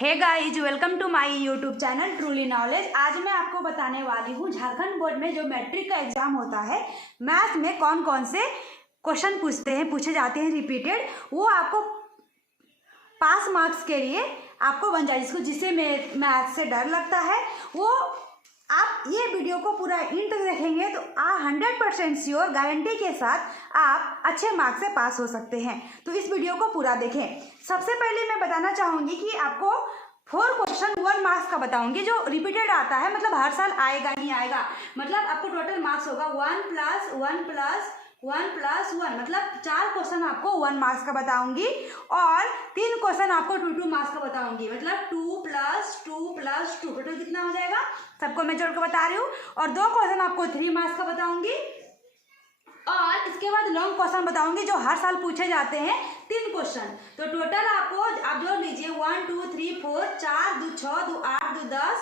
Hey guys, welcome to my YouTube channel truly knowledge. आज मैं आपको बताने वाली हूँ झारखंड बोर्ड में जो मैट्रिक का एग्जाम होता है, मैथ में कौन कौन से क्वेश्चन पूछे जाते हैं रिपीटेड, वो आपको पास मार्क्स के लिए आपको बन जाए। जिसे मैथ से डर लगता है वो आप ये वीडियो को पूरा इंड तक देखेंगे तो 100% श्योर गारंटी के साथ आप अच्छे मार्क्स से पास हो सकते हैं। तो इस वीडियो को पूरा देखें। सबसे पहले मैं बताना चाहूँगी कि आपको 4 क्वेश्चन 1 मार्क्स का बताऊंगी जो रिपीटेड आता है, मतलब हर साल आएगा ही आएगा। मतलब आपको टोटल मार्क्स होगा 1 + 1 + 1 + 1, मतलब 4 क्वेश्चन आपको 1 मार्क्स का बताऊंगी और 3 क्वेश्चन आपको 2 मार्क्स का बताऊंगी। मतलब 2 + 2 + 2 टोटल कितना हो जाएगा, सबको मैं जोड़ के बता रही हूँ। और 2 क्वेश्चन आपको 3 मार्क्स का बताऊंगी और इसके बाद लॉन्ग क्वेश्चन बताऊंगी जो हर साल पूछे जाते हैं 3 क्वेश्चन। तो टोटल आपको आप जोड़ लीजिए 1 2 3 4 4 2 6 2 8 2 10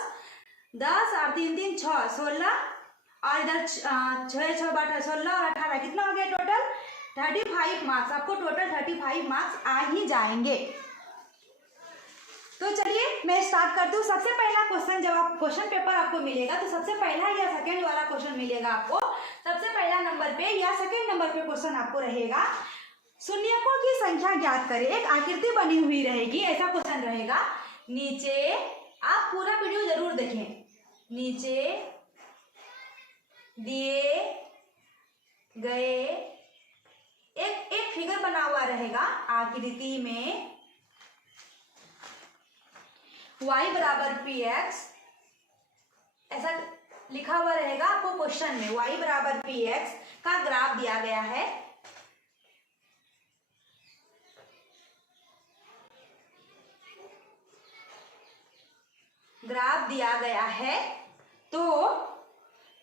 10 और 3 3 6 16 और इधर 6 6 12 16 और 18 कितना हो गया टोटल 35 मार्क्स। आपको टोटल 35 मार्क्स आ ही जाएंगे। तो चलिए मैं स्टार्ट करती हूँ। सबसे पहला क्वेश्चन, जब आप क्वेश्चन पेपर आपको मिलेगा तो सबसे पहला या सेकंड वाला क्वेश्चन मिलेगा आपको। सबसे पहला नंबर पे या सेकंड नंबर पे क्वेश्चन आपको रहेगा, शून्यकों की संख्या ज्ञात करें। एक आकृति बनी हुई रहेगी, ऐसा क्वेश्चन रहेगा। नीचे आप पूरा वीडियो जरूर देखें। नीचे दिए गए एक फिगर बना हुआ रहेगा आकृति में, y = px ऐसा लिखा हुआ रहेगा आपको क्वेश्चन में। y = px का ग्राफ दिया गया है। ग्राफ दिया गया है तो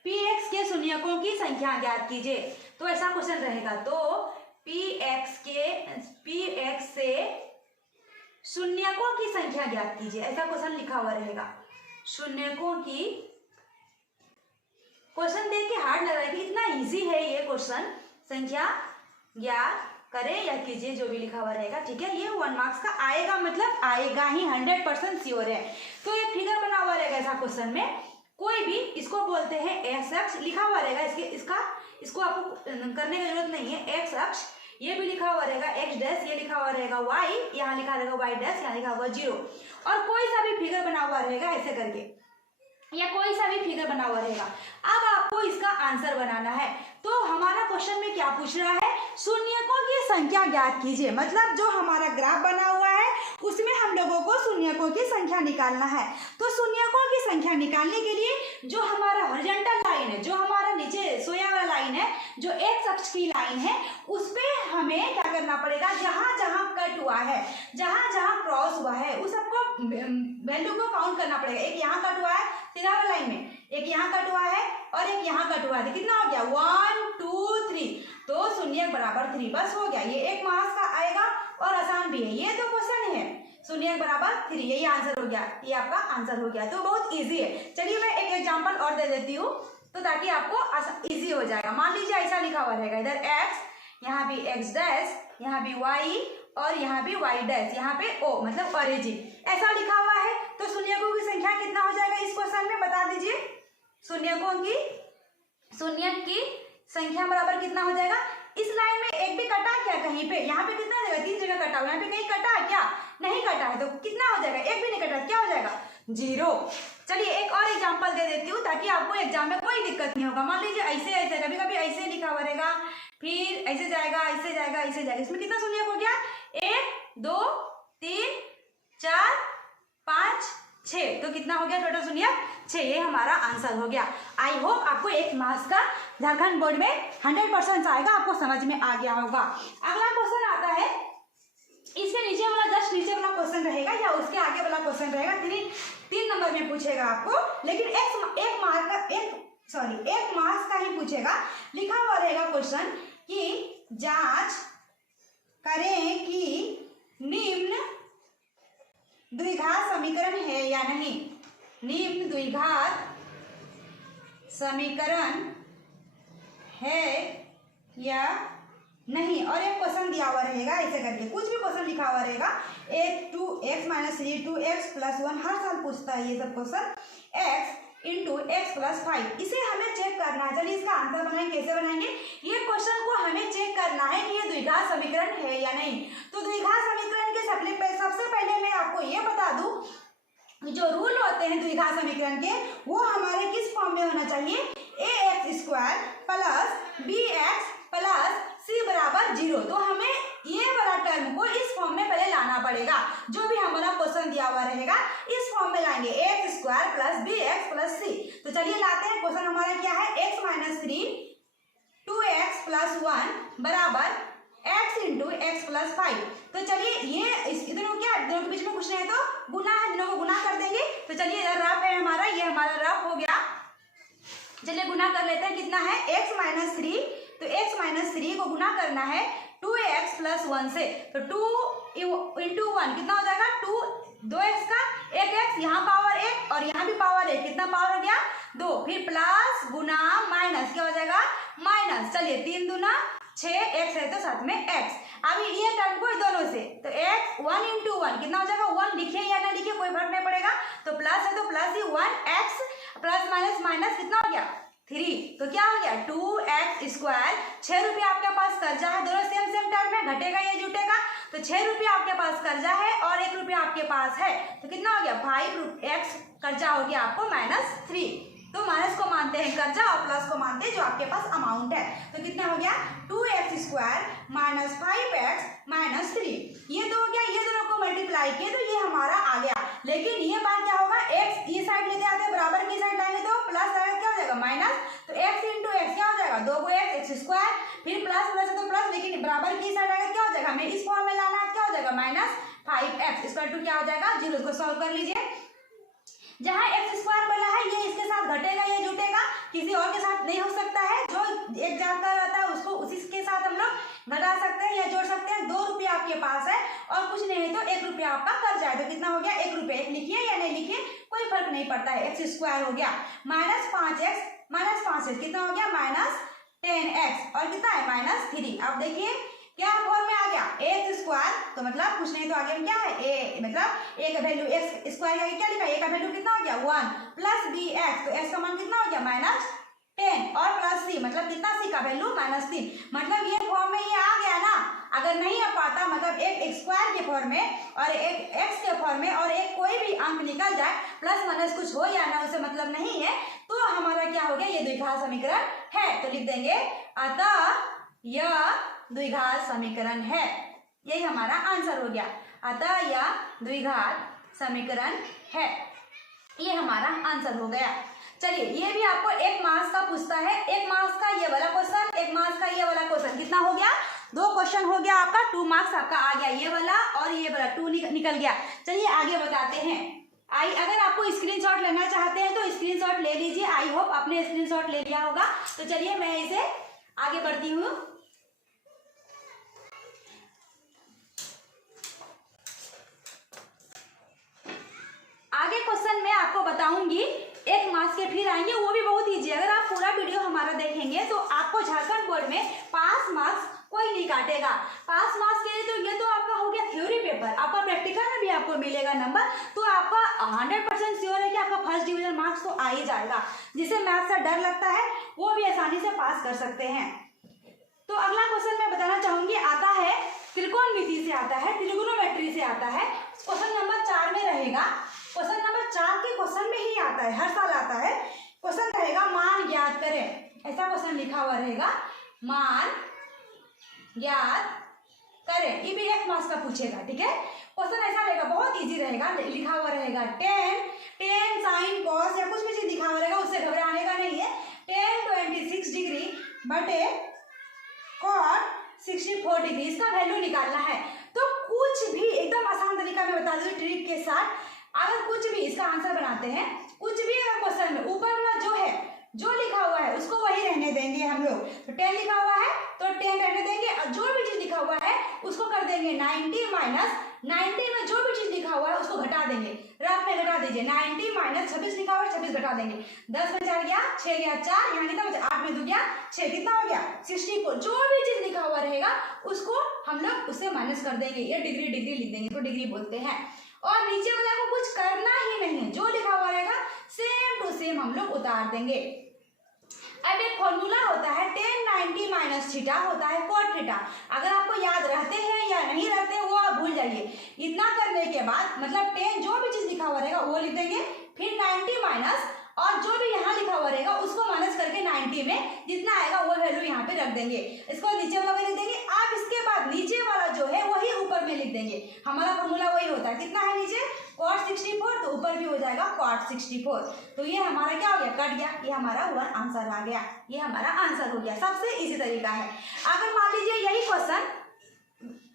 px के शून्यकों की संख्या ज्ञात कीजिए। तो ऐसा क्वेश्चन रहेगा। तो px से शून्यकों की संख्या ज्ञात कीजिए, ऐसा क्वेश्चन लिखा हुआ रहेगा। शून्यकों की, क्वेश्चन देख के हार्ड लग रहा है कि इतना इजी है ये क्वेश्चन। संख्या ज्ञात करें या कीजिए, जो भी लिखा हुआ रहेगा, ठीक है। ये 1 मार्क्स का आएगा, मतलब आएगा ही, 100% श्योर है। तो एक फिगर बना हुआ रहेगा ऐसा क्वेश्चन में, कोई भी, इसको बोलते हैं एक्स अक्ष, लिखा हुआ रहेगा। इसको आपको करने की जरूरत नहीं है। एक्स अक्ष ये भी लिखा हुआ रहेगा, एक्स डैश ये लिखा हुआ रहेगा, वाई यहाँ लिखा रहेगा, वाई डैश यहाँ लिखा हुआ 0। और कोई सा भी फिगर बना हुआ रहेगा ऐसे करके, या कोई सा भी फिगर बना हुआ रहेगा। अब आपको इसका आंसर बनाना है। तो हमारा क्वेश्चन में क्या पूछ रहा है, शून्यकों की संख्या ज्ञात कीजिए। मतलब जो हमारा ग्राफ बना हुआ है उसमें हम लोगों को शून्यकों की संख्या निकालना है। तो शून्यकों की संख्या निकालने के लिए जो हमारा हॉरिजॉन्टल लाइन है, जो हमारा नीचे सोया वाला लाइन है, जो एक्स अक्ष की लाइन है, उस पे हमें क्या करना पड़ेगा, जहां जहां कट हुआ है, जहां जहां क्रॉस हुआ है, उस सबको वैल्यू को काउंट करना पड़ेगा। एक यहाँ कट हुआ है सीधा वाला लाइन में, एक यहाँ कट हुआ है और एक यहाँ कट हुआ है, कितना हो गया 1 2 3। तो शून्य = 3, बस हो गया। ये 1 मार्क्स का आएगा और आसान भी है। ये तो क्वेश्चन है, शून्य = 3, यही आंसर हो गया। ये आपका आंसर हो गया। तो बहुत इजी है। चलिए मैं एक एग्जांपल और दे देती हूँ तो ताकि आपको इजी हो जाएगा। मान लीजिए ऐसा लिखा हुआ रहेगा, इधर x, यहाँ भी x डैश, यहाँ भी y और यहाँ भी y डैश, यहाँ पे o मतलब ओरिजिन, ऐसा लिखा हुआ है। तो शून्यकों की संख्या कितना हो जाएगा इस क्वेश्चन में, बता दीजिए। शून्यक की संख्या बराबर कितना हो जाएगा। इस लाइन में एक भी कटा क्या कहीं पे, यहाँ पे कितना जगह, 3 जगह कटा हुआ, यहाँ पे कहीं कटा है क्या, नहीं कटा है। तो कितना हो जाएगा, एक भी नहीं कटा, क्या हो जाएगा 0। चलिए एक और एग्जांपल दे देती हूँ ताकि आपको एग्जाम में कोई दिक्कत नहीं होगा। मान लीजिए ऐसे, कभी कभी ऐसे लिखा हुआ रहेगा, फिर ऐसे जाएगा, ऐसे जाएगा, ऐसे जाएगा। इसमें कितना शून्यक हो गया, 1 2 3 4 5 6। तो कितना हो गया टोटल शून्यक 6। ये हमारा आंसर हो गया। आई होप आपको 1 मार्क्स का झारखंड बोर्ड में 100% आएगा, आपको समझ में आ गया होगा। अगला क्वेश्चन आता है, इसके नीचे वाला, जस्ट नीचे वाला क्वेश्चन रहेगा या उसके आगे वाला क्वेश्चन रहेगा, 3 नंबर में पूछेगा आपको, लेकिन 1 मार्क्स का ही पूछेगा। लिखा हुआ रहेगा क्वेश्चन कि जांच करें कि निम्न द्विघात समीकरण है या नहीं। निम्न द्विघात समीकरण है या नहीं। और एक क्वेश्चन दिया हुआ रहेगा ऐसे करके, कुछ भी क्वेश्चन लिखा हुआ रहेगा, 2x माइनस 3 2x प्लस 1 हर साल पूछता है ये सब question. x into x plus 5 इसे हमें चेक करना है। चलिए इसका आंसर बनाएंगे। कैसे बनाएंगे? ये क्वेश्चन को हमें चेक करना है कि ये द्विघात समीकरण है या नहीं। तो द्विघात समीकरण के सबसे पहले मैं आपको ये बता दूं, जो रूल होते हैं द्विघात समीकरण के, वो हमारे किस फॉर्म में होना चाहिए? ax square plus bx plus c बराबर 0। तो हमें ये वाला टर्म को इस फॉर्म में पहले लाना पड़ेगा। जो भी हमारा क्वेश्चन दिया हुआ रहेगा इस फॉर्म में लाएंगे, ax square plus bx plus c। तो चलिए लाते हैं। क्वेश्चन हमारा क्या है? x माइनस 3 2x प्लस 1 बराबर x इंटू एक्स प्लस 5। तो चलिए ये दोनों दोनों के बीच में कुछ नहीं तो गुना है, दोनों को गुना कर देंगे। तो चलिए इधर रफ है हमारा, ये हमारा रफ हो गया। चलिए गुना कर लेते हैं। कितना है? x माइनस 3, तो x माइनस 3 को गुना करना है 2x प्लस 1 से। तो 2 इंटू 1 कितना हो जाएगा? 2x का 1x, यहाँ पावर 1 और यहाँ भी पावर 1, कितना पावर हो गया? 2। फिर प्लस गुना माइनस, क्या हो जाएगा? माइनस। चलिए 3 दूना 6, x है तो साथ में x। अब ये टर्म को दोनों से, तो x 1 इंटू 1 कितना हो जाएगा? 1 लिखिए या ना लिखिए कोई फर्क नहीं पड़ेगा। तो प्लस है तो प्लस ही 1x प्लस माइनस माइनस कितना हो गया? 3। तो क्या हो गया? 2x square. 6 रुपया आपके पास कर्जा है, दोनों सेम सेम टर्म है, घटेगा या जुटेगा? तो 6 रुपया आपके पास कर्जा है और 1 रुपया आपके पास है, तो कितना हो गया? 5x कर्जा हो गया आपको माइनस 3। तो माइनस को मानते हैं कर्जा और प्लस को मानते हैं जो आपके पास अमाउंट है। तो कितना हो गया? 2x square minus 5x minus 3। ये तो हो गया, ये दोनों को मल्टीप्लाई किए तो ये हमारा आ गया। लेकिन ये बात क्या होगा? x ये साइड लेते आते हैं, बराबर की साइड लाएंगे तो प्लस आएगा, क्या हो जाएगा? माइनस। तो x इंटू एक्स क्या हो जाएगा? 2x स्क्वायर, फिर प्लस प्लस है तो प्लस, लेकिन बराबर की साइड आएगा, क्या हो जाएगा? हमें इस फॉर्म में लाना है, क्या हो जाएगा? माइनस 5x इक्वल टू क्या हो जाएगा? 0। इसको सॉल्व कर लीजिए। जहाँ x स्क्वायर वाला है ये इसके साथ घटेगा या जुटेगा? किसी और के साथ नहीं हो सकता है। जो एक जाता रहता है उसको उसी के साथ हम लोग घटा सकते हैं या जोड़ सकते हैं। 2 रुपया आपके पास है और कुछ नहीं है तो 1 रुपया आपका कर जाए, तो कितना हो गया? 1 रुपया। लिखिए या नहीं लिखिए कोई फर्क नहीं पड़ता है। x स्क्वायर हो गया माइनस 5x कितना हो गया? माइनस 10x और कितना है? माइनस 3। अब देखिए क्या फॉर्म में आ गया? एक्स स्क्वायर, तो मतलब कुछ नहीं तो आगे में क्या है? ए, मतलब ए का वैल्यू एक्स स्क्वायर का क्या लिखा है? ए का वैल्यू कितना हो गया? 1 प्लस बी एक्स, तो एक्स का मान कितना हो गया? माइनस 10 और प्लस सी, मतलब कितना? सी का वैल्यू माइनस 3। मतलब ये फॉर्म में ये आ गया ना। अगर नहीं आ पाता, मतलब एक एक्स स्क्वायर के फॉर्म में और एक एक्स के फॉर्म में और एक कोई भी अंक निकल जाए, प्लस माइनस कुछ हो या ना, उसे मतलब नहीं है, तो हमारा क्या हो गया? ये द्विघात समीकरण है। तो लिख देंगे अतः यह द्विघात समीकरण है। यही हमारा आंसर हो गया। अतः यह द्विघात समीकरण है, ये हमारा आंसर हो गया। चलिए ये भी आपको 1 मार्क्स का पूछता है। 1 मार्क्स का ये वाला क्वेश्चन, 1 मार्क्स का ये वाला क्वेश्चन। कितना हो गया? 2 क्वेश्चन हो गया आपका। 2 मार्क्स आपका आ गया, ये वाला और ये वाला 2 निकल गया। चलिए आगे बताते हैं। अगर आपको स्क्रीनशॉट लेना चाहते हैं तो स्क्रीनशॉट ले लीजिए। आई होप आपने स्क्रीनशॉट ले लिया होगा। तो चलिए मैं इसे आगे बढ़ती हूँ। आगे क्वेश्चन मैं आपको बताऊंगी, 1 मार्क्स के फिर आएंगे, वो भी बहुत इजी। अगर आप पूरा वीडियो हमारा देखेंगे तो आपको झारखंड बोर्ड में पास मार्क्स कोई नहीं काटेगा। पास मार्क्स के लिए तो ये तो आपका हो गया थ्योरी पेपर, आपका प्रैक्टिकल में भी आपको मिलेगा नंबर, तो आपका 100% श्योर है कि आपका फर्स्ट डिवीजन मार्क्स तो आ ही जाएगा। जिसे मैथ से डर लगता है वो भी आसानी से पास कर सकते हैं। तो अगला क्वेश्चन मैं बताना चाहूंगी, आता है त्रिकोणमिति से, आता है ट्रिगोनोमेट्री से, आता है क्वेश्चन नंबर 4 में रहेगा। क्वेश्चन नंबर 4 के क्वेश्चन में ही आता है, हर साल आता है। क्वेश्चन रहेगा मान ज्ञात करें, ऐसा क्वेश्चन लिखा हुआ रहेगा, मान ज्ञात करें। ये भी 1 मार्क्स का पूछेगा, ठीक है। क्वेश्चन ऐसा रहेगा, बहुत इजी रहेगा, लिखा हुआ रहेगा टेन साइन कॉस या कुछ भी चीज लिखा हुआ रहेगा, उससे घबराने का नहीं है। 10 26 डिग्री बटे कॉट 64 डिग्री, इसका वैल्यू निकालना है। तो कुछ भी एकदम आसान तरीका में बता दूं ट्रिक के साथ, अगर कुछ भी इसका आंसर बनाते हैं, कुछ भी अगर क्वेश्चन में ऊपर वाला जो है, जो लिखा हुआ है उसको वही रहने देंगे हम लोग। तो 10 लिखा हुआ है तो 10 रहने देंगे, और जो भी चीज लिखा हुआ है उसको कर देंगे 90 माइनस 90 में जो भी चीज लिखा हुआ है उसको घटा देंगे। रफ में घटा दीजिए। लीजिए 90 माइनस 26 लिखा हुआ है, 26 घटा देंगे, 10 में 4 गया, 6 गया 4, यहाँ कितना बचा, 8 में 2 गया 6, कितना हो गया 64। जो भी चीज लिखा हुआ रहेगा उसको हम लोग उससे माइनस कर देंगे, ये डिग्री डिग्री लिख देंगे, तो डिग्री बोलते हैं। और नीचे वाले को कुछ करना ही नहीं है, जो लिखा हुआ रहेगा सेम टू सेम हम लोग उतार देंगे। अब एक फॉर्मूला होता है tan 90 माइनस थीटा होता है cot थीटा। अगर आपको याद रहते हैं या नहीं रहते वो आप भूल जाइए। इतना करने के बाद मतलब tan जो भी चीज लिखा हुआ रहेगा वो लिख देंगे, फिर 90 माइनस और जो भी यहाँ लिखा हुआ रहेगा उसको माइनस करके 90 में जितना आएगा वो वैल्यू यहाँ पे रख देंगे। इसको नीचे वाला में लिख देंगे। अब इसके बाद नीचे वाला जो है वही ऊपर में लिख देंगे। हमारा फॉर्मूला वही होता है, कितना है नीचे cot 64, तो ऊपर भी हो जाएगा cot 64। तो ये हमारा क्या हो गया, कट गया, ये हमारा वन आंसर आ गया, ये हमारा आंसर हो गया। सबसे इजी तरीका है। अगर मान लीजिए यही क्वेश्चन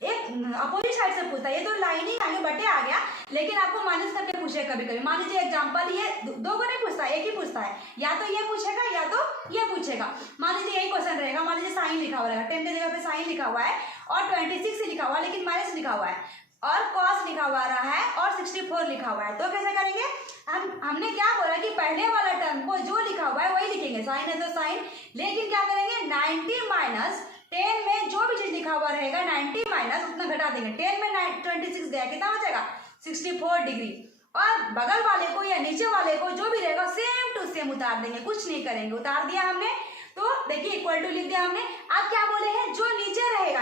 एक अपोजिट साइड से पूछता है, ये तो लाइनिंग आगे बटे आ गया, लेकिन आपको माइनस करके पूछे कभी कभी। मान लीजिए एग्जांपल ये दो को नहीं पूछता है, एक ही पूछता है, या तो ये पूछेगा या तो ये पूछेगा। मान लीजिए यही क्वेश्चन रहेगा, मान लीजिए साइन लिखा हुआ रहेगा, 10 की जगह पे साइन लिखा हुआ है और 26 लिखा हुआ है लेकिन माइनस लिखा हुआ है, और cos लिखा हुआ रहा है और 64 लिखा हुआ है। तो कैसे करेंगे, हमने क्या बोला कि पहले वाला टर्म को जो लिखा हुआ है वही लिखेंगे, साइन है तो साइन, लेकिन क्या करेंगे 90 माइनस 10 में जो भी चीज लिखा हुआ रहेगा 90 माइनस उतना घटा देंगे। 10 में 26 गया, कितना बचेगा 64 डिग्री, और बगल वाले को या नीचे वाले को जो भी रहेगा सेम टू सेम उतार देंगे, कुछ नहीं करेंगे। उतार दिया हमने, तो देखिए इक्वल टू लिख दिया हमने। अब क्या बोले हैं, जो नीचे रहेगा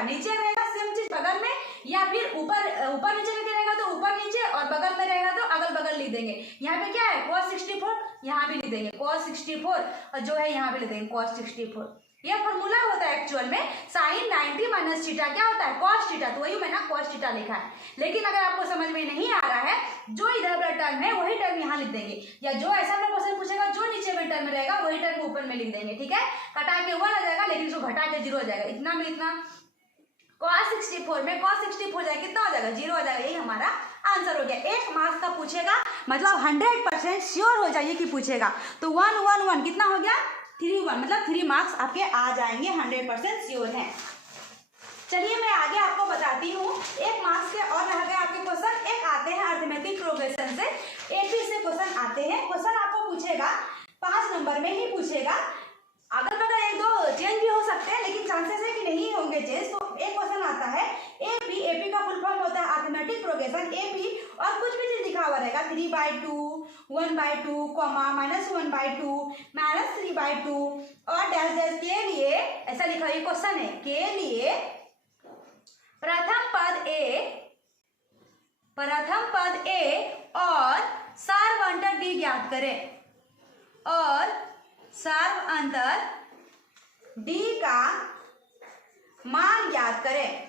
सेम चीज बगल में, या फिर ऊपर नीचे लिखे रहेगा तो ऊपर नीचे, और बगल में रहेगा तो अगल बगल लिख देंगे। यहाँ पे क्या है cos 64, यहाँ भी लिख देंगे cos 64, और जो है यहाँ भी लिख देंगे cos 64। ये फॉर्मूला होता है एक्चुअल में, साइन 90 माइनस थीटा क्या होता है cos थीटा, तो वही मैंने cos थीटा लिखा है। लेकिन अगर आपको समझ में नहीं आ रहा है, जो इधर वाला टर्म है वही टर्म यहाँ लिख देंगे, या जो ऐसा वाला क्वेश्चन पूछेगा जो नीचे में टर्म रहेगा वही टर्म ऊपर में लिख देंगे। ठीक है, कटा के 1 आ जाएगा, लेकिन इसको घटा के 0 हो जाएगा। इतना में इतना cos 64 में cos 64 जाएगा, कितना हो जाएगा 0 हो जाएगा। यही हमारा आंसर हो गया। एक मार्क्स का पूछेगा, मतलब 100% श्योर हो जाइए कि पूछेगा, तो 1 1 1 कितना हो गया 3 1, मतलब 3 मार्क्स आपके आ जाएंगे, 100% श्योर है। चलिए मैं आगे आपको बताती हूँ। एक मार्क्स के और रह गए आपके क्वेश्चन, एक आते हैं अरिथमेटिक प्रोग्रेशन से, एपी से क्वेश्चन आते हैं। क्वेश्चन आपको पूछेगा 5 नंबर में ही पूछेगा, अगर बगल एक दो चेंज भी हो सकते हैं लेकिन चांसेस है कि नहीं होंगे चेंज। तो एक क्वेश्चन आता है एपी, एपी का फुल फॉर्म होता है अरिथमेटिक प्रोग्रेशन एपी, और कुछ भी चीज लिखा हुआ रहेगा 3/2, 1/2, -1/2, -3/2, और डैश डैश के लिए ऐसा लिखा है, क्वेश्चन है के लिए प्रथम पद ए और सार्वभौम डी ज्ञात करें, और सार्वभौम डी का मान ज्ञात करें,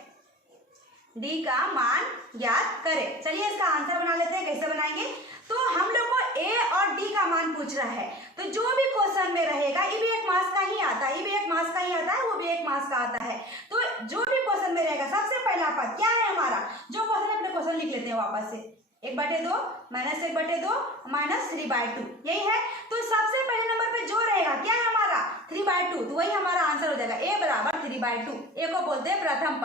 डी का मान ज्ञात करें। चलिए इसका आंसर बना लेते हैं, कैसे बनाएंगे। तो हम लोग को ए और डी का मान पूछ रहा है, तो जो भी क्वेश्चन में रहेगा ये भी 1 मार्क्स का ही आता है, ये भी 1 मार्क्स का ही आता है, वो भी 1 मार्क्स का आता है। तो जो भी क्वेश्चन में रहेगा सबसे पहला पद क्या है हमारा, जो क्वेश्चन अपने क्वेश्चन लिख लेते हैं वापस से, 1/2 -1/2 -3/2, यही है। तो सबसे पहले नंबर पे जो रहेगा क्या है हमारा 3/2, तो वही हमारा आंसर हो जाएगा, a बराबर 3/2। ए को बोलते हैं प्रथम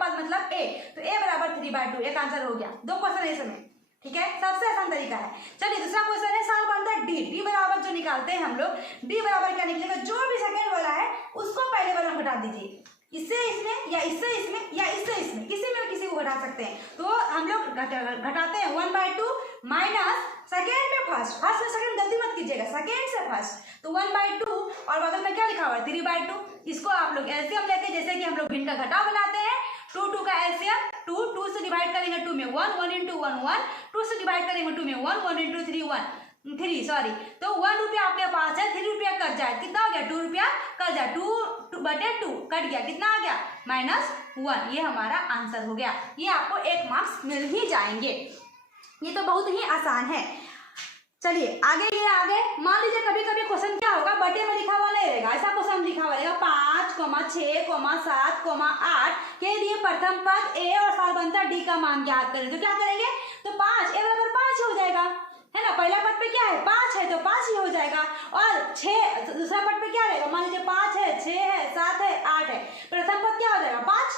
पद मतलब a, तो a बराबर 3/2, एक आंसर हो गया। 2 क्वेश्चन है इसमें, ठीक है, सबसे आसान तरीका है। चलिए दूसरा क्वेश्चन है सार्वभौम डी, डी बराबर जो निकालते हैं हम लोग, डी बराबर क्या निकलेगा, जो भी सेकंड वाला है उसको पहले वाला घटा दीजिए, इससे इसमें या इससे इसमें या इससे इसमें, किसी में किसी को घटा सकते हैं। तो हम लोग घटाते हैं 1/2 माइनस सेकेंड में फर्स्ट में सेकेंड, गलती मत कीजिएगा, सेकेंड से फर्स्ट, तो 1/2 और बगल में क्या लिखा हुआ है 3/2। इसको आप लोग एलसीएम लेके, जैसे कि हम लोग भिन्न का घटाव बनाते हैं, 2 का एलसीएम 2 से डिवाइड करेंगे 2 में 1 1 × 1 1, 2 से डिवाइड करेंगे 2 में 1 1 × 3 सॉरी, तो 1 रुपया आपके पास है, 3 रुपया कट जाए, कितना हो गया 2 रुपया कट जाए, 2/2 कट गया, कितना आ गया -1, ये हमारा आंसर हो गया। ये आपको 1 मार्क्स मिल ही जाएंगे, ये तो बहुत ही आसान है। चलिए आगे मान लीजिए कभी कभी क्वेश्चन क्या होगा, बटे में लिखा हुआ नहीं रहेगा, ऐसा क्वेश्चन लिखा हुआ रहेगा 5, 6, 7, 8 के लिए प्रथम पद ए और सार्वभौम डी का मान ज्ञात करें। तो क्या करेंगे, तो 5 ए बराबर 5 हो जाएगा, है ना, पहला पद पे क्या है 5 है तो 5 ही हो जाएगा, और 6 दूसरा पद पे क्या रहेगा, मान लीजिए 5 है, 6 है, 7 है, 8 है, प्रथम पद क्या हो जाएगा 5,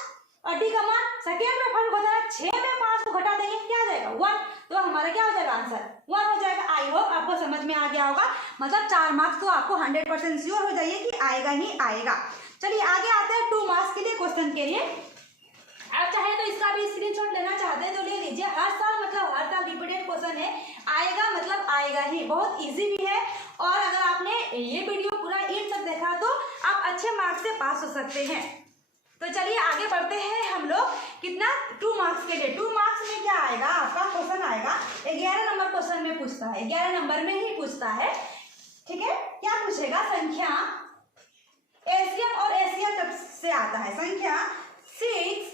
और डी का मान सेकेंड में फर्क हो जाएगा, 6 में 5 को घटा देंगे क्या आ जाएगा 1, तो हमारा क्या हो जाएगा आंसर 1 हो जाएगा। आई होप आपको समझ में आ गया होगा। मतलब 4 मार्क्स तो आपको 100% श्योर हो जाइए कि आएगा ही आएगा। चलिए आगे आते हैं 2 मार्क्स के लिए क्वेश्चन के लिए। आप चाहे तो इसका भी स्क्रीनशॉट लेना चाहते हैं तो ले लीजिए। हर साल मतलब हर साल रिपीटेड क्वेश्चन है, आएगा मतलब आएगा ही, बहुत इजी भी है। और अगर आपने ये वीडियो पूरा एंड तक देखा तो आप अच्छे मार्क्स से पास हो सकते हैं। तो चलिए आगे बढ़ते हैं हम लोग। कितना 2 मार्क्स के लिए। 2 मार्क्स में क्या आएगा आपका क्वेश्चन आएगा 11 नंबर क्वेश्चन में पूछता है, 11 नंबर में ही पूछता है। ठीक है, क्या पूछेगा? संख्या एलसीएम और एचसीएफ से आता है। संख्या 6,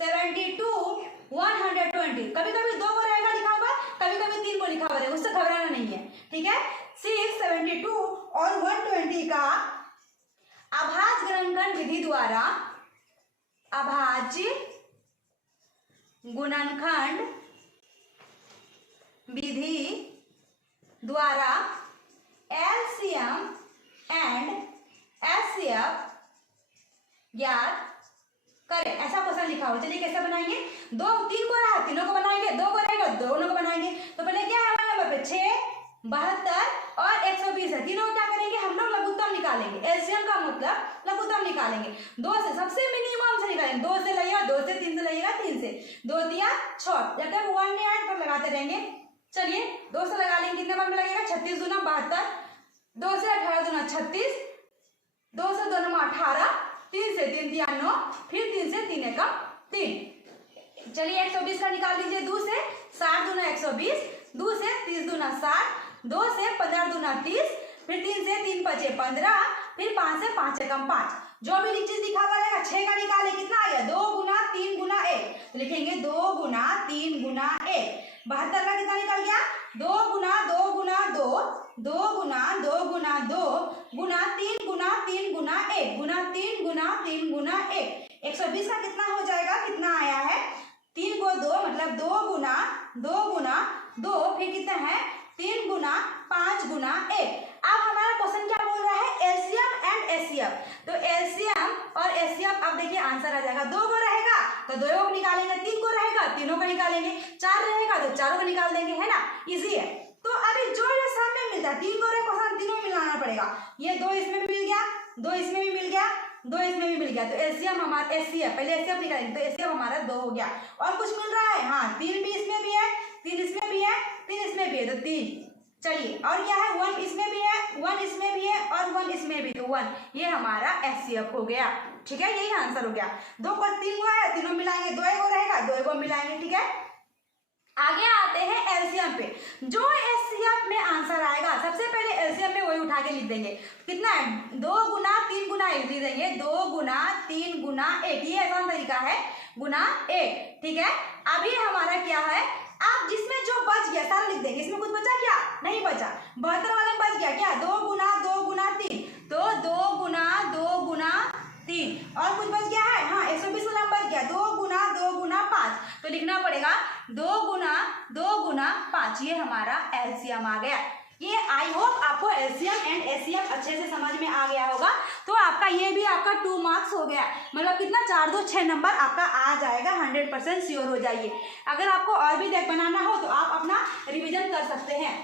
72, 120। कभी कभी 2 को रहेगा लिखा हुआ, कभी कभी 3 को लिखा हुआ रहेगा, उससे घबराना नहीं है। ठीक है, 6, 72 और 120 का अभाज्य गुणनखंड विधि द्वारा, अभाज्य गुणनखंड विधि द्वारा एलसीएम एंड एचसीएफ ज्ञात करें, ऐसा क्वेश्चन लिखा हो। चलिए कैसे बनाएंगे? 2, 3 को रहा, तीनों को बनाएंगे, 2 को रहेगा, दोनों को बनाएंगे। तो पहले क्या है हमारे यहाँ पे 6, 72 और 120 है। तीनों क्या करेंगे हम लोग? लघुत्तम निकालेंगे। एलसीएम का मतलब लघुत्तम निकालेंगे। 2 से सबसे मिनिमम से निकालेंगे, 2 से लाइएगा, 2 से 3 से लाइएगा, 3 से 2 दिया 6, जब तक 1 नहीं आए तब लगाते रहेंगे। चलिए 2 से लगा लेंगे, कितने बार में लगेगा? 36 दूना 72, 2 से 18 दूना 36, 2 से 2 नंबर 18, 3 से 3 दिया 9, फिर 3 से 3 एकम 3। चलिए 120 का निकाल लीजिए। 2 से 60 दूना 120, 2 से 30 दूना 60, 2 से 15 दूना 30, फिर 3 से 3 बचे 15, फिर 5 से 5 एकम 5। जो भी चीज लिखा हुआ रहेगा 6 का निकाले, कितना आ गया? 2 गुना 3 गुना 1, तो लिखेंगे 2 गुना 3 गुना 1। 72 का कितना निकल गया? 2 गुना 2 गुना 2, 2 गुना 2 गुना 2 गुना 3 गुना 3 गुना 1 गुना 3 गुना 3 गुना 1। 120 का कितना हो जाएगा? कितना आया है? 3 को 2 मतलब 2 गुना 2, फिर कितना है? 3 गुना 5 गुना 1। अब हमारा क्वेश्चन क्या बोल रहा है? LCM and HCF. तो एलसीएम और एचसीएफ अब देखिए आंसर आ जाएगा। 2 को रहेगा तो 2 को निकालेंगे, 3 को रहेगा 3 को निकालेंगे, 4 रहेगा तो 4 को निकाल देंगे, है ना? इजी है। तो अभी जो सामने मिलता है 3 को रहेगा क्वेश्चन, तीनों मिलाना पड़ेगा। ये 2 इसमें भी मिल गया, 2 इसमें भी मिल गया, 2 इसमें भी मिल गया, तो एलसीएम हमारा एचसीएफ, पहले एचसीएफ निकालेंगे तो एचसीएफ हमारा 2 हो गया। और कुछ मिल रहा है? हाँ 3 भी इसमें भी है, 3 इसमें भी है, 3 इसमें भी है, तो 3। चलिए और क्या है? 1 इसमें भी है, 1 इसमें भी है और 1 इसमें भी, तो 1। ये हमारा एचसीएफ हो गया। ठीक है, यही आंसर हो गया। 2 को 3 हुआ है, तीनों मिलाएंगे, 2 को रहेगा, 2 को मिलाएंगे। ठीक है, आगे आते हैं एलसीएम पे। जो एलसीएम में आंसर आएगा सबसे पहले एलसीएम में वही उठा के लिख देंगे। कितना है? 2 गुना 3 गुना 1 लिख देंगे, 2 गुना 3 गुना 1। ये आसान तरीका है, गुना 1। ठीक है, अभी हमारा क्या है? आप जिसमें जो बच गया सारा लिख देंगे। इसमें कुछ बचा क्या? नहीं बचा। 72 वाले में बच गया क्या? 2 गुना 3, तो 2 गुना 3। और कुछ बच गया है? हाँ 120 वाला बच गया, 2 गुना 5, तो लिखना पड़ेगा 2 गुना 5। ये हमारा एलसीएम आ गया। ये आई होप आपको एलसीएम एंड एचसीएफ अच्छे से समझ में आ गया होगा। तो आपका ये भी आपका 2 मार्क्स हो गया। मतलब कितना? 4, 2, 6 नंबर आपका आ जाएगा, 100% श्योर हो जाइए। अगर आपको और भी देख बनाना हो तो आप अपना रिवीजन कर सकते हैं।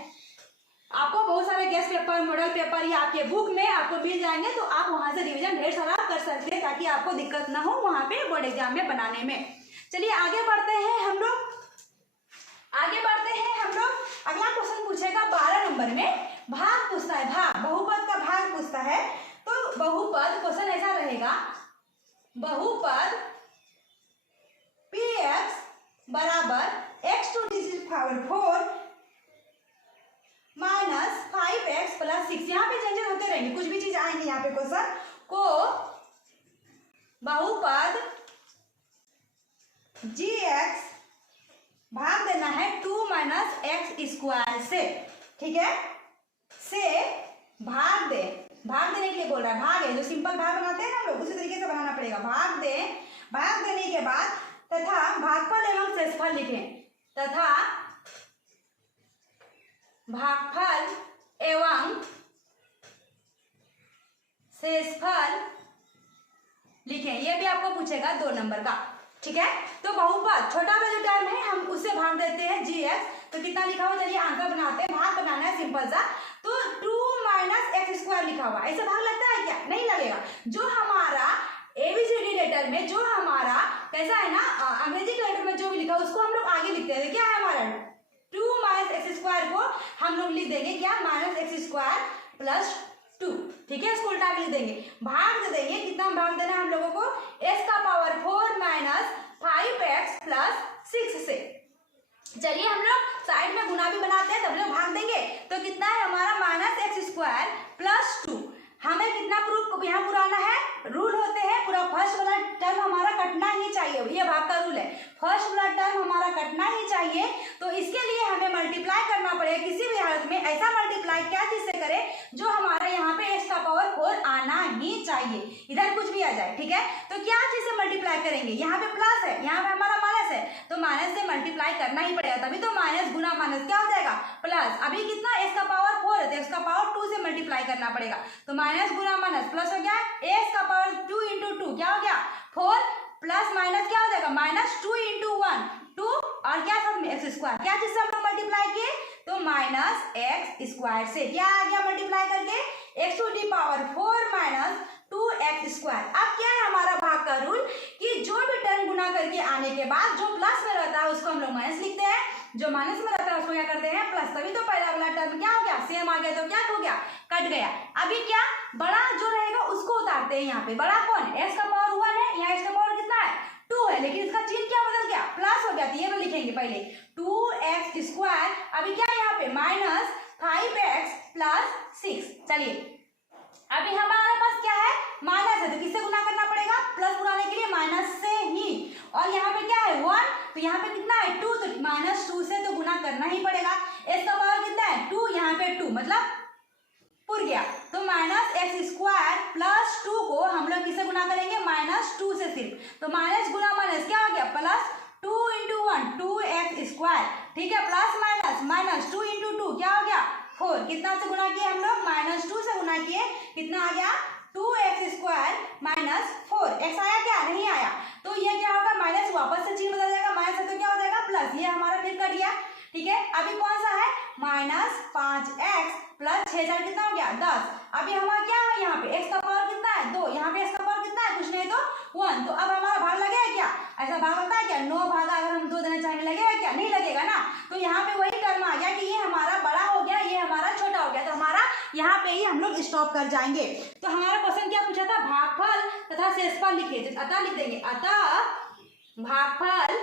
आपको बहुत सारे गेस्ट पेपर, मॉडल पेपर या आपके बुक में आपको मिल जाएंगे, तो आप वहां से रिवीजन ढेर सारा कर सकते हैं ताकि आपको दिक्कत ना हो वहां पे बोर्ड एग्जाम में बनाने में। चलिए आगे बढ़ते हैं हम लोग। अगला क्वेश्चन पूछेगा 12 नंबर में। भाग पूछता है, भाग, बहुपद का भाग पूछता है। तो बहुपद क्वेश्चन ऐसा रहेगा, बहुपद px बराबर x to the power 4 minus 5x plus 6। यहाँ पे चेंजेस होते रहेंगे, कुछ भी चीज आएंगे यहाँ पे क्वेश्चन को। बहुपद gx भाग देना है 2 माइनस एक्स स्क्वायर से। ठीक है, से भाग देने के लिए बोल रहा है। भाग है जो सिंपल भाग बनाते हैं ना हम लोग, उसी तरीके से बनाना पड़ेगा। भाग देने के बाद तथा भागफल एवं शेषफल लिखें, तथा भागफल एवं शेषफल लिखें। ये भी आपको पूछेगा 2 नंबर का। ठीक है, तो बहुपद छोटा वाला जो टर्म है हम उससे भाग देते हैं gx, तो कितना लिखा हुआ, चलिए आंसर बनाते हैं, भाग बनाना है सिंपल सा। तो 2 - x² लिखा हुआ, ऐसे भाग लगता है क्या? नहीं लगेगा। जो हमारा ABCD लेटर में जो हमारा कैसा है ना, अंग्रेजी के लेटर में जो भी लिखा उसको हम लोग आगे लिखते हैं। क्या है हमारा 2 - x² को हम लोग लिख देंगे क्या, -x² + 2, ठीक है, इसको उल्टा के लिख देंगे। भाग दे देंगे, कितना भाग देना है हम लोगों को, x⁴ - 5x + 6 से। चलिए हम लोग साइड में गुना भी बनाते हैं, तब लोग भाग देंगे। तो कितना है हमारा -x² + 2। हमें कितना प्रूफ यहाँ पुराना है, रूल होते हैं पूरा फर्स्ट वाला टर्म हमारा कटना ही चाहिए, ये भाग का रूल है, फर्स्ट वाला टर्म हमारा कटना ही चाहिए। तो इसके लिए हमें मल्टीप्लाई करना पड़ेगा, किसी भी हालत में ऐसा मल्टीप्लाई क्या चीज से करें जो हमारा यहाँ पे x⁴ आना ही चाहिए, इधर कुछ भी आ जाए, ठीक है। तो क्या चीज से मल्टीप्लाई करेंगे, यहाँ पे प्लस है, यहाँ पे हमारा माइनस है, तो माइनस से मल्टीप्लाई करना ही पड़ेगा, तभी तो माइनस गुना माइनस क्या हो जाएगा, प्लस। अभी कितना x⁴ है तो x⁴ 2 से मल्टीप्लाई करना पड़ेगा, तो माइनस गुना माइनस प्लस हो गया, x⁴ 2 × 2 क्या हो गया 4, प्लस माइनस क्या हो जाएगा -2 × 1 2, और क्या साथ में x², क्या चीज से हम लोग मल्टीप्लाई किए, तो -x² से क्या आ गया मल्टीप्लाई करके, x⁴ - 2x²। अब क्या है हमारा भाग का रूल कि जो भी टर्म गुना करके आने के बाद जो प्लस में रहता है उसको हम लोग माइनस लिखते हैं, जो माइनस में रहता है उसको क्या करते हैं प्लस, तभी तो पहला वाला टर्म क्या हो गया, सेम आ गया, तो क्या हो गया, कट गया। अभी क्या बड़ा जो रहेगा उसको उतारते हैं, यहाँ पे बड़ा कौन, x⁴ 1 है, यहाँ x⁴ कितना है 2 है, लेकिन इसका चिन्ह क्या बदल गया, प्लस हो गया, तो ये में लिखेंगे पहले 2x²। अभी क्या है यहाँ पे -5x + 6। चलिए अभी हमारे पास क्या है, माइनस है, तो किससे गुना करना पड़ेगा, प्लस बुलाने के लिए माइनस से ही, और यहाँ पे क्या है 1, तो यहाँ पे कितना है 2, तो -2 से तो गुना करना ही पड़ेगा। x⁴ कितना है 2, यहाँ पे 2 मतलब पुर गया, तो -x² + 2 को हम लोग किससे गुना करेंगे, -2 से सिर्फ, तो माइनस गुना माइनस क्या हो गया +2 × 1 2x², ठीक है, प्लस माइनस -2 × 2 क्या हो गया 4, कितना से गुना किए हम लोग -2 से गुना किए, कितना आ गया 2x² - 4, x आया क्या, नहीं आया, तो ये क्या होगा माइनस, वापस से चिन्ह बदल जाएगा, माइनस है तो क्या हो जाएगा प्लस, ये हमारा फिर कट गया, ठीक है। अभी कौन सा है -5x + 6 4 कितना हो गया 10। अभी हमारा क्या है यहाँ पे x⁴ कितना है 2, यहाँ पे x⁴ कितना है कुछ नहीं तो 1, तो अब हमारा भाग लगेगा क्या, ऐसा भाग होता है क्या, 9 भागा अगर हम 2 देना चाहेंगे लगेगा क्या, नहीं लगेगा ना। तो यहाँ पे वही टर्म आ गया कि ये हमारा बड़ा हो गया, ये हमारा छोटा हो गया, तो हमारा यहाँ पे ही हम लोग स्टॉप कर जाएंगे। तो हमारा क्वेश्चन क्या पूछा था, भागफल तथा शेषफल लिखे, तो अतः लिख देंगे, अतः भागफल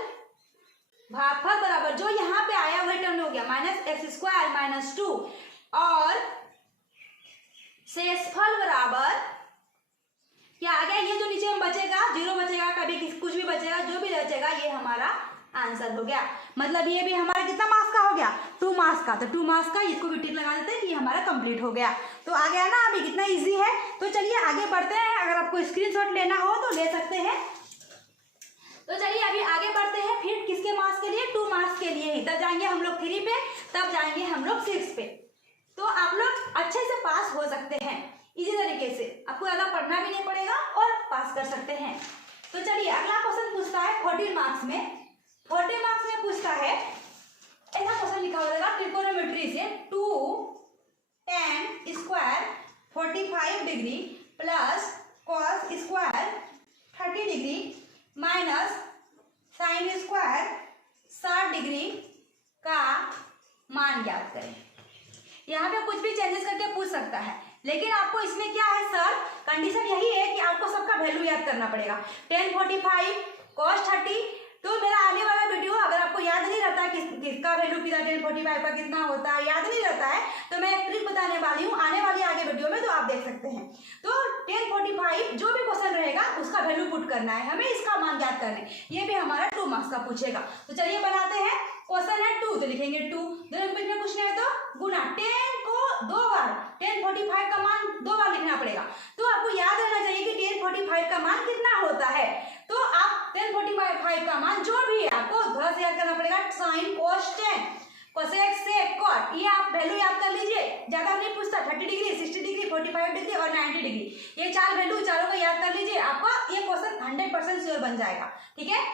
बराबर जो यहाँ पे आया वही टर्म हो गया -x² - 2, और शेषफल बराबर क्या आ गया, ये जो नीचे में बचेगा 0 बचेगा, कभी कुछ भी बचेगा, जो भी बचेगा ये हमारा आंसर हो गया। मतलब ये भी हमारा कितना मार्क्स का हो गया 2 मार्क्स का, तो 2 मार्क्स का इसको भी टिक लगा देते हैं कि हमारा कंप्लीट हो गया। तो आ गया ना अभी, कितना इजी है। तो चलिए आगे बढ़ते हैं, अगर आपको स्क्रीनशॉट लेना हो तो ले सकते हैं। तो चलिए अभी आगे बढ़ते हैं, फिर किसके मार्क्स के लिए 2 मार्क्स के लिए ही, तब जाएंगे हम लोग 3 पे, तब जाएंगे हम लोग 6 पे। तो आप लोग अच्छे से पास हो सकते हैं इसी तरीके से, आपको ज़्यादा पढ़ना भी नहीं पड़ेगा और पास कर सकते हैं। तो चलिए अगला क्वेश्चन पूछता है 14 मार्क्स में। 14 मार्क्स में पूछता है, ऐसा क्वेश्चन लिखा होगा ट्रिकोनोमेट्री से 2 tan² 45 degree plus cos² 30 degree minus sin² 60 degree का मान ज्ञात करें। यहाँ पे कुछ भी चेंजेस करके पूछ सकता है, लेकिन आपको इसमें क्या है सर, कंडीशन यही है कि आपको सबका वैल्यू याद करना पड़ेगा। tan 45 cos 30, तो मेरा आने वाला वीडियो अगर आपको याद नहीं रहता है किसका वैल्यू कितना tan 45 का कितना होता है, याद नहीं रहता है, तो मैं एक ट्रिक बताने वाली हूँ आने वाली आगे वीडियो में, तो आप देख सकते हैं। तो tan 45 जो भी क्वेश्चन रहेगा उसका वैल्यू पुट करना है हमें, इसका मान ज्ञात करने, ये भी हमारा 2 मार्क्स का पूछेगा। तो चलिए बनाते हैं। क्वेश्चन है 2, तो लिखेंगे 2, दोनों के बीच में कुछ नहीं है तो गुना, tan को 2 बार, tan 45 का मान 2 बार लिखना पड़ेगा। तो आपको याद रहना चाहिए कि tan 45 का मान कितना होता है, तो आप tan 45 का मान जो भी है आपको थोड़ा सा याद करना पड़ेगा, sin cos tan cosec sec cot, ये आप वैल्यू याद कर लीजिए, ज्यादा नहीं पूछता, 30 डिग्री 60 डिग्री 45 डिग्री और 90 डिग्री, ये 4 वैल्यू चारों को याद कर लीजिए, आपका ये क्वेश्चन 100% श्योर बन जाएगा, ठीक है।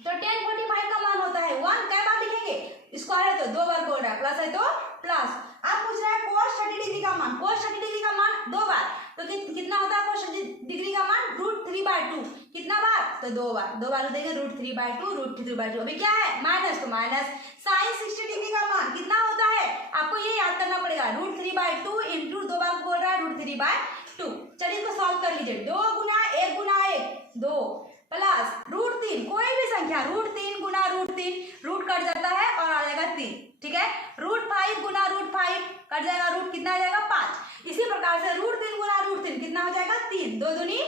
तो tan 45 का मान होता है 1, कई बार लिखेंगे स्क्वायर है तो 2 बार बोल रहा है, प्लस है तो प्लस। अब पूछ रहा है cos 30 डिग्री का मान, cos 30 डिग्री का मान 2 बार, तो कितना होता है cos 30 डिग्री का मान √3/2, कितना बार तो 2 बार, 2 बार देंगे √3/2, √3/2। अभी क्या है माइनस, तो माइनस sin 60 डिग्री का मान कितना होता है, आपको ये याद करना पड़ेगा, √3/2 इंटू 2 बार बोल रहा है √3/2। चलिए इसको सॉल्व कर लीजिए, 2 गुना 1 गुना 1 2 प्लस √3, कोई भी संख्या √3 गुना √3, रूट कट जाता है और आ जाएगा 3, ठीक है। √5 गुना √5 कट जाएगा, रूट कितना आ जाएगा 5। इसी प्रकार से √3 गुना √3 कितना हो जाएगा 3, 2 दूनी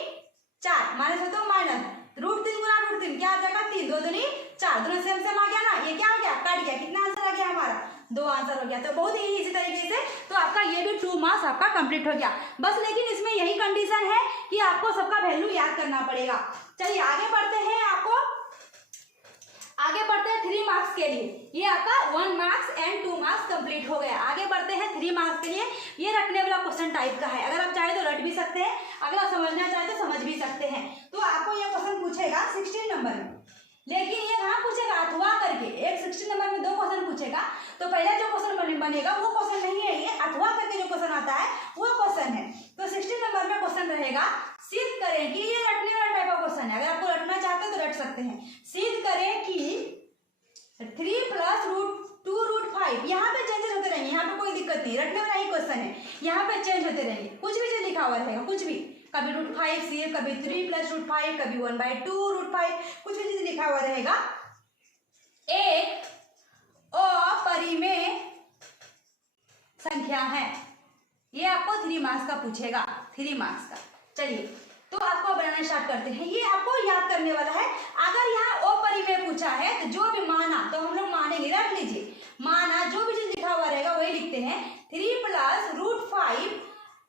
4, माइनस है तो माइनस, √3 गुना √3 क्या आ जाएगा 3, 2 दूनी 4, दोनों सेम सेम आ गया ना, ये क्या हो गया कट गया, कितना आंसर आ गया हमारा 2 आंसर हो गया। तो बहुत ही इसी तरीके से तो आपका ये भी 2 मार्क्स आपका कंप्लीट हो गया बस। लेकिन इसमें यही कंडीशन है कि आपको सबका वैल्यू याद करना पड़ेगा। चलिए आगे बढ़ते हैं, आगे बढ़ते हैं 3 मार्क्स के लिए। ये आपका 1 मार्क्स एंड 2 मार्क्स कंप्लीट हो गया। आगे बढ़ते हैं 3 मार्क्स के लिए। ये रटने वाला क्वेश्चन टाइप का है, अगर आप चाहे तो रट भी सकते हैं, अगर आप समझना चाहे तो समझ भी सकते हैं। तो आपको ये क्वेश्चन पूछेगा 16 नंबर में, लेकिन ये कहाँ पूछेगा अथवा करके, एक 16 नंबर में 2 क्वेश्चन पूछेगा। तो पहले जो क्वेश्चन बनेगा वो क्वेश्चन नहीं है, ये अथवा करके जो क्वेश्चन आता है वो क्वेश्चन है। तो 16 नंबर में क्वेश्चन रहेगा, सिद्ध करें कि, ये रटने वाला टाइप का क्वेश्चन है, अगर आपको रटना चाहते हैं तो रट सकते हैं। सिद्ध करें कि 3 + √2√5, यहाँ पे चेंजेस होते रहेंगे, यहाँ पे कोई दिक्कत नहीं, रटने वाला ही क्वेश्चन है, यहाँ पे चेंज होते रहेंगे, कुछ भी चीज लिखा हुआ रहेगा, कुछ भी, कभी √5 से, कभी 3 + √5, कभी 1/2√5, कुछ भी चीज लिखा हुआ रहेगा। एक अपरिमेय संख्या है, ये आपको 3 मार्क्स का पूछेगा, 3 मार्क्स का। चलिए तो आपको बनाना स्टार्ट करते हैं, ये आपको याद करने वाला है। अगर यहाँ अपरिमेय पूछा है तो जो भी माना तो हम लोग मानेंगे, रख लीजिए, माना जो भी चीज लिखा हुआ रहेगा वही लिखते हैं। 3 + √5,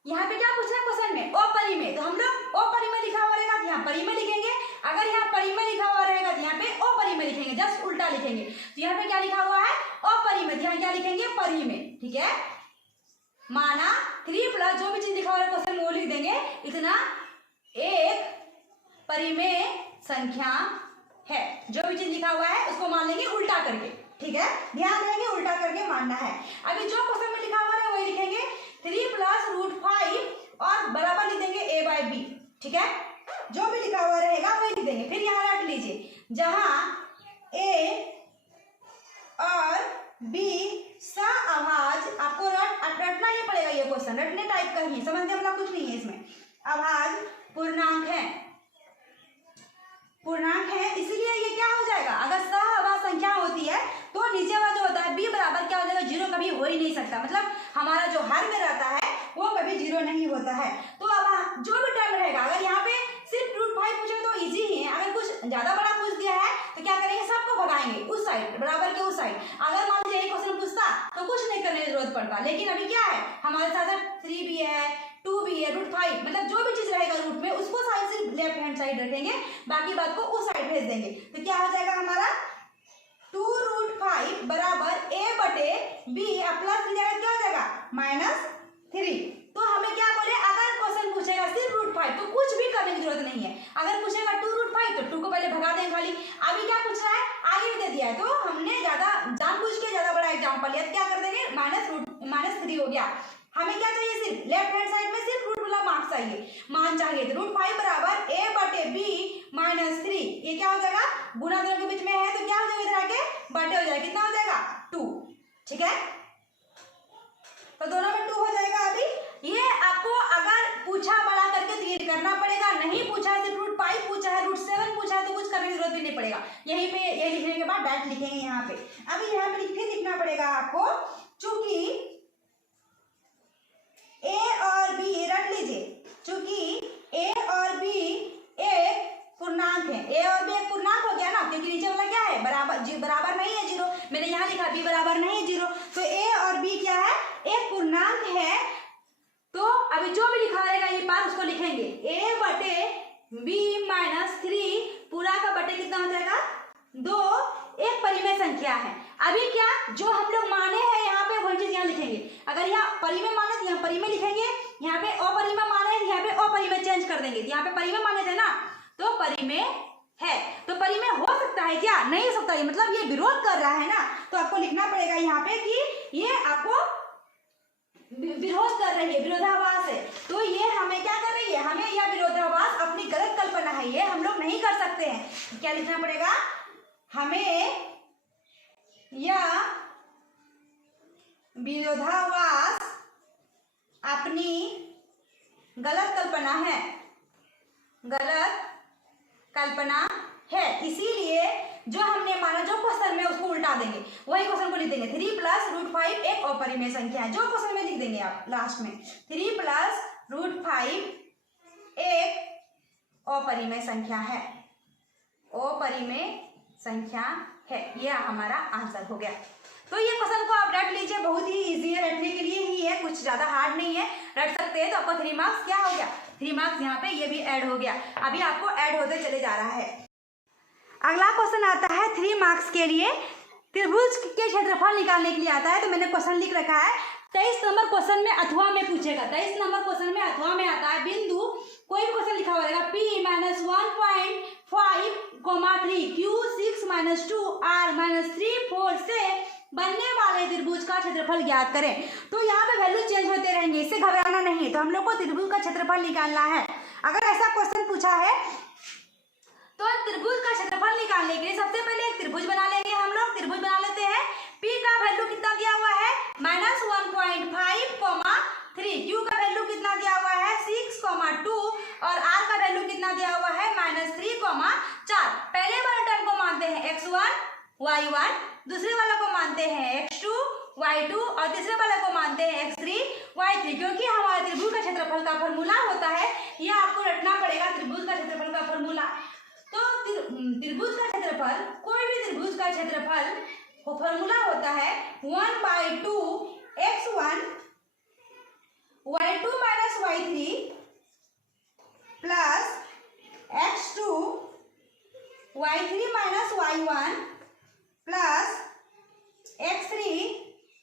यहाँ पे क्या पूछा है क्वेश्चन में अपरिमेय, तो हम लोग अपरिमेय लिखा हुआ रहेगा तो यहाँ परिमेय लिखेंगे, अगर यहाँ परिमेय लिखा हुआ रहेगा तो यहाँ पे अपरिमेय लिखेंगे, जस्ट उल्टा लिखेंगे। तो यहाँ पे क्या लिखा हुआ है अपरिमेय, यहाँ क्या लिखेंगे परिमेय, ठीक है। माना 3 + जो भी चीज लिखा हुआ है क्वेश्चन में वो लिख देंगे, इतना एक परिमेय संख्या है, जो भी चीज लिखा हुआ है उसको मान लेंगे उल्टा करके, ठीक है, ध्यान देंगे उल्टा करके मानना है। अभी जो क्वेश्चन में लिखा हुआ है वही लिखेंगे, 3 + √5 और बराबर लिख देंगे a/b, ठीक है, जो भी लिखा हुआ रहेगा वही लिख देंगे। फिर यहाँ रट लीजिए, जहां a और b सह-अभाज्य, आपको रटना ही पड़ेगा, ये क्वेश्चन रटने टाइप का ही, समझने वाला कुछ नहीं है इसमें, अभाज्य पूर्णांक है, इसलिए ये क्या हो जाएगा, अगर सह-अभाज्य संख्या होती है तो नीचे वाला जो होता है b बराबर क्या हो जाएगा 0, कभी हो ही नहीं सकता, मतलब हमारा जो हर में रहता है वो कभी 0 नहीं होता है। तो अब जो भी टर्म रहेगा, अगर यहाँ पे सिर्फ √5 पूछे तो इजी ही है, अगर कुछ ज्यादा बड़ा पूछ दिया है तो क्या करेंगे, सबको भगाएंगे उस साइड, बराबर के उस साइड। अगर मान लीजिए यही क्वेश्चन पूछता तो कुछ नहीं करने की जरूरत पड़ता, लेकिन अभी क्या है हमारे साथ 3 भी है, 2 भी है, √5, मतलब जो भी चीज रहेगा रूट में उसको साइड सिर्फ लेफ्ट हैंड साइड रखेंगे, बाकी बात को उस साइड भेज देंगे। तो क्या हो जाएगा हमारा 2√5 बराबर a/b, प्लस मिल जाएगा क्या हो जाएगा -3। तो हमें क्या बोले, अगर क्वेश्चन पूछेगा सिर्फ √5 तो कुछ भी करने की जरूरत नहीं है, अगर पूछेगा 2√5 तो 2 को पहले भगा देंगे खाली। अभी क्या पूछ रहा है, आगे भी दे दिया है, तो हमने ज्यादा जानबूझ के ज्यादा बड़ा एग्जाम्पल लिया, तो क्या कर देंगे -3 हो गया। हमें क्या चाहिए, सिर्फ लेफ्ट हैंड साइड में सिर्फ रूट वाला मार्क्स चाहिए, मान चाहिए, तो √5 बराबर a/b -3, ये क्या हो जाएगा, गुणा दोनों के बीच में है तो क्या हो जाएगा, इधर आके बटे हो जाएगा, कितना हो जाएगा 2, ठीक है, तो दोनों में 2 हो जाएगा। अभी ये आपको अगर पूछा बड़ा करके तो ये करना पड़ेगा, नहीं पूछा है सिर्फ √5 पूछा है, √7 पूछा है तो कुछ करने की जरूरत भी नहीं पड़ेगा, यहीं पे ये लिखने के बाद डायरेक्ट लिखेंगे यहाँ पे। अभी यहाँ पे फिर लिखना पड़ेगा आपको, चूंकि a और b, रट लीजिए, चूंकि a और b एक पूर्णांक है, a और b एक पूर्णांक हो गया ना, क्योंकि नीचे वाला क्या है बराबर नहीं है 0, मैंने यहाँ लिखा b बराबर नहीं है 0, तो a और b क्या है एक पूर्णांक है। तो अभी जो भी लिखा रहेगा ये पास उसको लिखेंगे, a/b -3 पूरा का बटे कितना हो जाएगा 2, एक परिमेय संख्या है। अभी क्या जो हम लोग माने हैं यहाँ पे वही चीज यहाँ लिखेंगे, अगर यहाँ परिमेय माने तो यहाँ परिमेय लिखेंगे, यहाँ पे अपरिमेय माने यहाँ पे अपरिमेय चेंज कर देंगे, यहाँ पे परिमेय माने थे ना तो परिमेय है। तो परिमेय हो सकता है क्या? नहीं हो सकता है, मतलब ये विरोध कर रहा है ना, तो आपको लिखना पड़ेगा यहाँ पे कि ये आपको विरोध कर रही है, विरोधाभास है। तो ये हमें क्या कर रही है? हमें यह विरोधाभास अपनी गलत कल्पना है, ये हम लोग नहीं कर सकते हैं। क्या लिखना पड़ेगा? हमें यह विरोधाभास अपनी गलत कल्पना है, गलत कल्पना है, इसीलिए जो हमने माना जो क्वेश्चन में उसको उल्टा देंगे, वही क्वेश्चन को लिख देंगे। 3 + √5 एक अपरिमेय संख्या है, जो क्वेश्चन में लिख देंगे आप लास्ट में 3 + √5 एक अपरिमेय संख्या है, अपरिमेय संख्या है। यह हमारा आंसर हो गया। तो ये क्वेश्चन को आप रट लीजिए, बहुत ही इजी है, रटने के लिए ही है, कुछ ज्यादा हार्ड नहीं है, रट सकते हैं। तो आपको 3 मार्क्स क्या हो गया? 3 मार्क्स यहाँ पे ये भी ऐड हो गया, अभी आपको ऐड होते चले जा रहा है। अगला क्वेश्चन आता है 3 मार्क्स के लिए, त्रिभुज के क्षेत्रफल निकालने के लिए आता है। तो मैंने क्वेश्चन लिख रखा है, 23 नंबर क्वेश्चन में अथवा में पूछेगा। 23 नंबर क्वेश्चन में अथवा में आता है, बिंदु कोई भी क्वेश्चन लिखा हुआ रहेगा P - 1.5, 3 Q 6 - 2 R - 3 4 से बनने वाले त्रिभुज का क्षेत्रफल ज्ञात करें। तो यहाँ पे वैल्यू चेंज होते रहेंगे, इससे घबराना नहीं है। तो हम लोग को त्रिभुज का क्षेत्रफल निकालना है। अगर ऐसा क्वेश्चन पूछा है तो त्रिभुज का क्षेत्रफल निकालने के लिए सबसे पहले एक त्रिभुज बना लेंगे। हम लोग त्रिभुज बना लेते हैं। P का वैल्यू कितना दिया हुआ है? -1.5, 3। Q का वैल्यू कितना दिया हुआ है? 6, 2 और R का वैल्यू कितना दिया हुआ है? -3, 4। पहले वाले टर्म को मानते हैं x1, y1, दूसरे वाले को मानते हैं x2, y2 और तीसरे वाले को मानते हैं x3, y3। क्योंकि हमारे त्रिभुज का क्षेत्रफल का फॉर्मूला होता है, यह आपको रटना पड़ेगा, त्रिभुज का क्षेत्रफल का फॉर्मूला। तो त्रिभुज का क्षेत्रफल, कोई भी त्रिभुज का क्षेत्रफल फॉर्मूला होता है 1/2 x1 y2 - y3 plus x2 y3 - y1 plus x3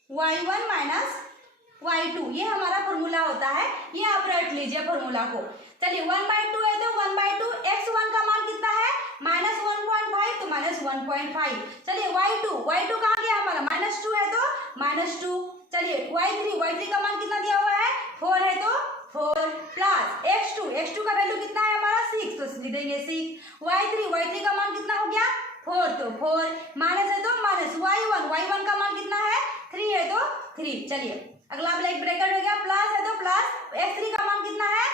y1 - y2। ये हमारा फॉर्मूला होता है, ये आप रट लीजिए फॉर्मूला को। चलिए 1/2 है तो 1/2 x1 का मान कितना है? -1.5, तो -1.5। चलिए y2 कहाँ गया हमारा? -2 है तो -2। चलिए y3 का मान कितना दिया हुआ है? 4 है तो 4 प्लस x2 का वैल्यू कितना है हमारा? 6, तो लिख देंगे 6। y3 का मान कितना हो गया? 4, तो 4 माइनस है तो माइनस। y1 का मान कितना है? 3 है तो 3। चलिए अगला ब्रैकेट हो गया, प्लस है तो प्लस। x3 का मान कितना है?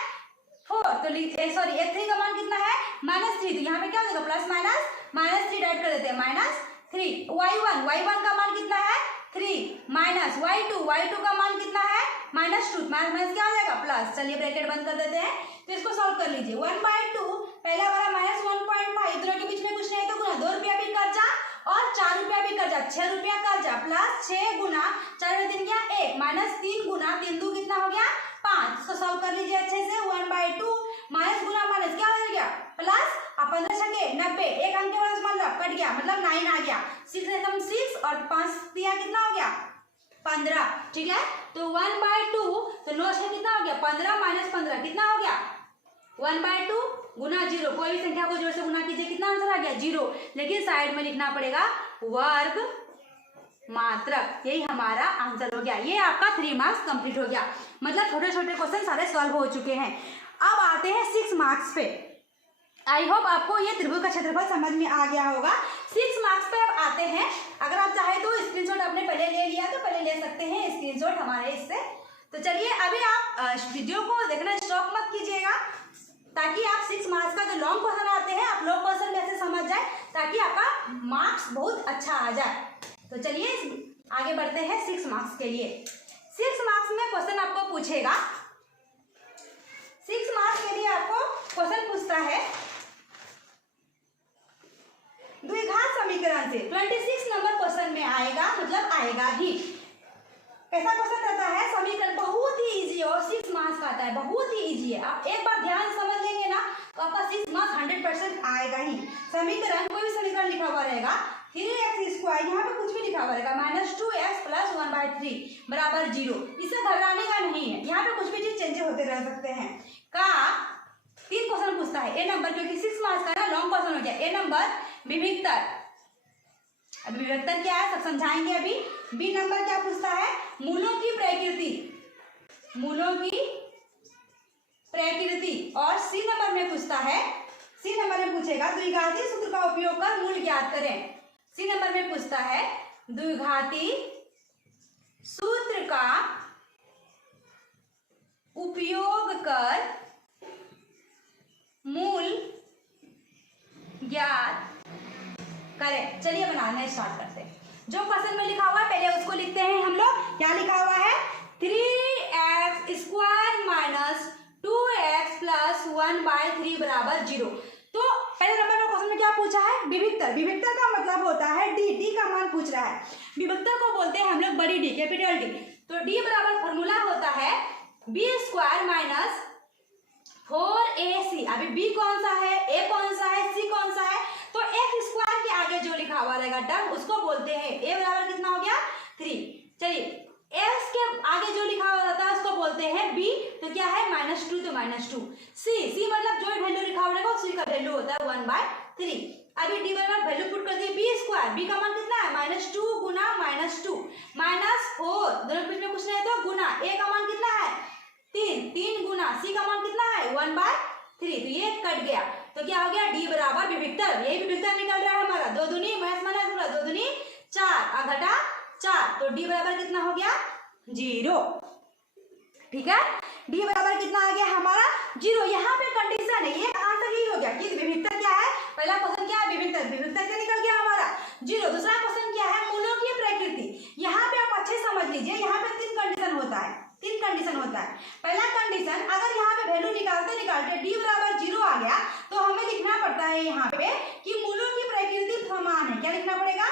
4, तो x3 का मान कितना है? -3। तो यहाँ पे क्या हो जाएगा? प्लस माइनस -3 ऐड कर देते हैं, -3। y1 का मान कितना है? 3 माइनस y2 का मान कितना है? -2। माइनस क्या हो जाएगा? प्लस। चलिए ब्रैकेट बंद कर देते हैं। तो इसको सॉल्व कर लीजिए। 1/2 पहला वाला -1.5, दोनों के बीच में कुछ नहीं तो गुना, 2 रुपया भी कर्जा और 4 रुपया भी कर्जा, 6 रुपया कर्जा प्लस 6 गुना 4 दिन क्या? 1 माइनस 3 गुना 3 2 कितना हो गया? 5। इसको सॉल्व कर लीजिए अच्छे से। 1/2 माइनस गुना माइनस क्या हो गया? प्लस। अब 15 छके 90, एक अंक के बाद मतलब कट गया, मतलब 9 आ गया। 6 एकदम 6 और 5 दिया कितना हो गया? 15। ठीक है, तो 1/2 तो 9 से कितना हो गया? 15 माइनस 15 कितना हो गया? 1/2 गुना 0, कोई भी संख्या को 0 से गुना कीजिए, कितना आंसर आ गया? 0। लेकिन साइड में लिखना पड़ेगा वर्ग मात्रक, यही हमारा आंसर हो गया। ये आपका 3 मार्क्स कंप्लीट हो गया, मतलब छोटे छोटे क्वेश्चन सारे सॉल्व हो चुके हैं। अब आते हैं 6 मार्क्स पे। आई होप आपको ये त्रिभुज का क्षेत्रफल समझ में आ गया होगा। 6 मार्क्स पे अब आते हैं। अगर आप चाहे तो स्क्रीनशॉट आपने पहले ले लिया तो पहले ले सकते हैं स्क्रीनशॉट हमारे इससे। तो चलिए अभी आप वीडियो को देखना स्टॉप मत कीजिएगा, ताकि आप 6 मार्क्स का जो लॉन्ग क्वेश्चन आते हैं आप लॉन्ग क्वेश्चन में से समझ जाए, ताकि आपका मार्क्स बहुत अच्छा आ जाए। तो चलिए आगे बढ़ते हैं 6 मार्क्स के लिए। 6 मार्क्स में क्वेश्चन आपको पूछेगा, 6 मार्क्स के लिए आपको क्वेश्चन पूछता है द्विघात समीकरण से। 26 नंबर क्वेश्चन में आएगा, मतलब आएगा ही। कैसा क्वेश्चन रहता है? समीकरण बहुत ही इजी है और 6 मार्क्स का आता है, बहुत ही इजी है। आप एक बार ध्यान से समझ लेंगे ना तो आपका 6 मार्क्स 100% आएगा ही। समीकरण, कोई भी समीकरण लिखा हुआ रहेगा 3x², यहाँ पे कुछ भी लिखा हुआ रहेगा -2x + 1/3 = 0। इससे घबराने का नहीं है, यहाँ पे कुछ भी चीज चेंज होते रह सकते हैं। का 3 क्वेश्चन पूछता है। ए नंबर, क्योंकि 6 मार्क्स का ना लॉन्ग क्वेश्चन हो जाए। ए नंबर विभिक्तर, अभी विभिक्तर क्या है सब समझाएंगे अभी। बी नंबर क्या पूछता है, मूलों की प्रकृति, मूलों की प्रकृति। और सी नंबर में पूछता है, सी नंबर में पूछेगा द्विघाती सूत्र का उपयोग कर मूल ज्ञात करें। सी नंबर में पूछता है द्विघाती सूत्र का उपयोग कर मूल ज्ञात करें। चलिए बनाना स्टार्ट करते हैं। जो क्वेश्चन में लिखा हुआ है पहले उसको लिखते हैं हम लोग। क्या लिखा हुआ है, 3x² माइनस 2x प्लस 1/3 बराबर 0। तो पहले नंबर में क्वेश्चन में क्या पूछा है, विभिक्तर। विभिक्तर का मतलब होता है डी, डी का मान पूछ रहा है। विभिक्तर को बोलते हैं हम लोग बड़ी डी, कैपिटल डी। तो डी बराबर फॉर्मूला होता है b² माइनस 4ac। अभी b कौन सा है, a कौन सा है, c कौन सा है, तो x² के आगे जो लिखा हुआ रहेगा टर्म उसको बोलते हैं a बराबर कितना हो गया 3। चलिए x के आगे जो लिखा हुआ रहता है उसको बोलते हैं b, तो क्या है -2, तो -2। c मतलब जो वैल्यू लिखा हुआ रहेगा उसी का वैल्यू होता है 1/3। अभी d बराबर वैल्यू पुट कर दिए b², b का मान कितना है -2 गुना -2 -4, दोनों बीच में कुछ नहीं तो गुना, a का मान कितना है 3 गुना c का मान कितना है 1/3, तो ये कट गया। तो क्या हो गया, d बराबर विभिक्तर, यही विभिक्तर निकल रहा है हमारा। 2 दूनी -, 2 दूनी 4 और घटा 4, तो d बराबर कितना हो गया 0। ठीक है, d बराबर कितना आ गया हमारा 0। यहाँ पे कंडीशन है, ये आंसर यही हो गया कि विभिक्तर क्या है। पहला क्वेश्चन क्या है, विभिक्तर, विभिक्तर क्या निकल गया हमारा 0। दूसरा क्वेश्चन क्या है, मूलों की प्रकृति। यहाँ पे आप अच्छे समझ लीजिए, यहाँ पे 3 कंडीशन होता है, 3 कंडीशन होता है। पहला कंडीशन, अगर यहाँ पे वैल्यू निकालते निकालते d बराबर 0 आ गया तो हमें लिखना पड़ता है यहाँ पे कि मूलों की प्रकृति समान है। क्या लिखना पड़ेगा,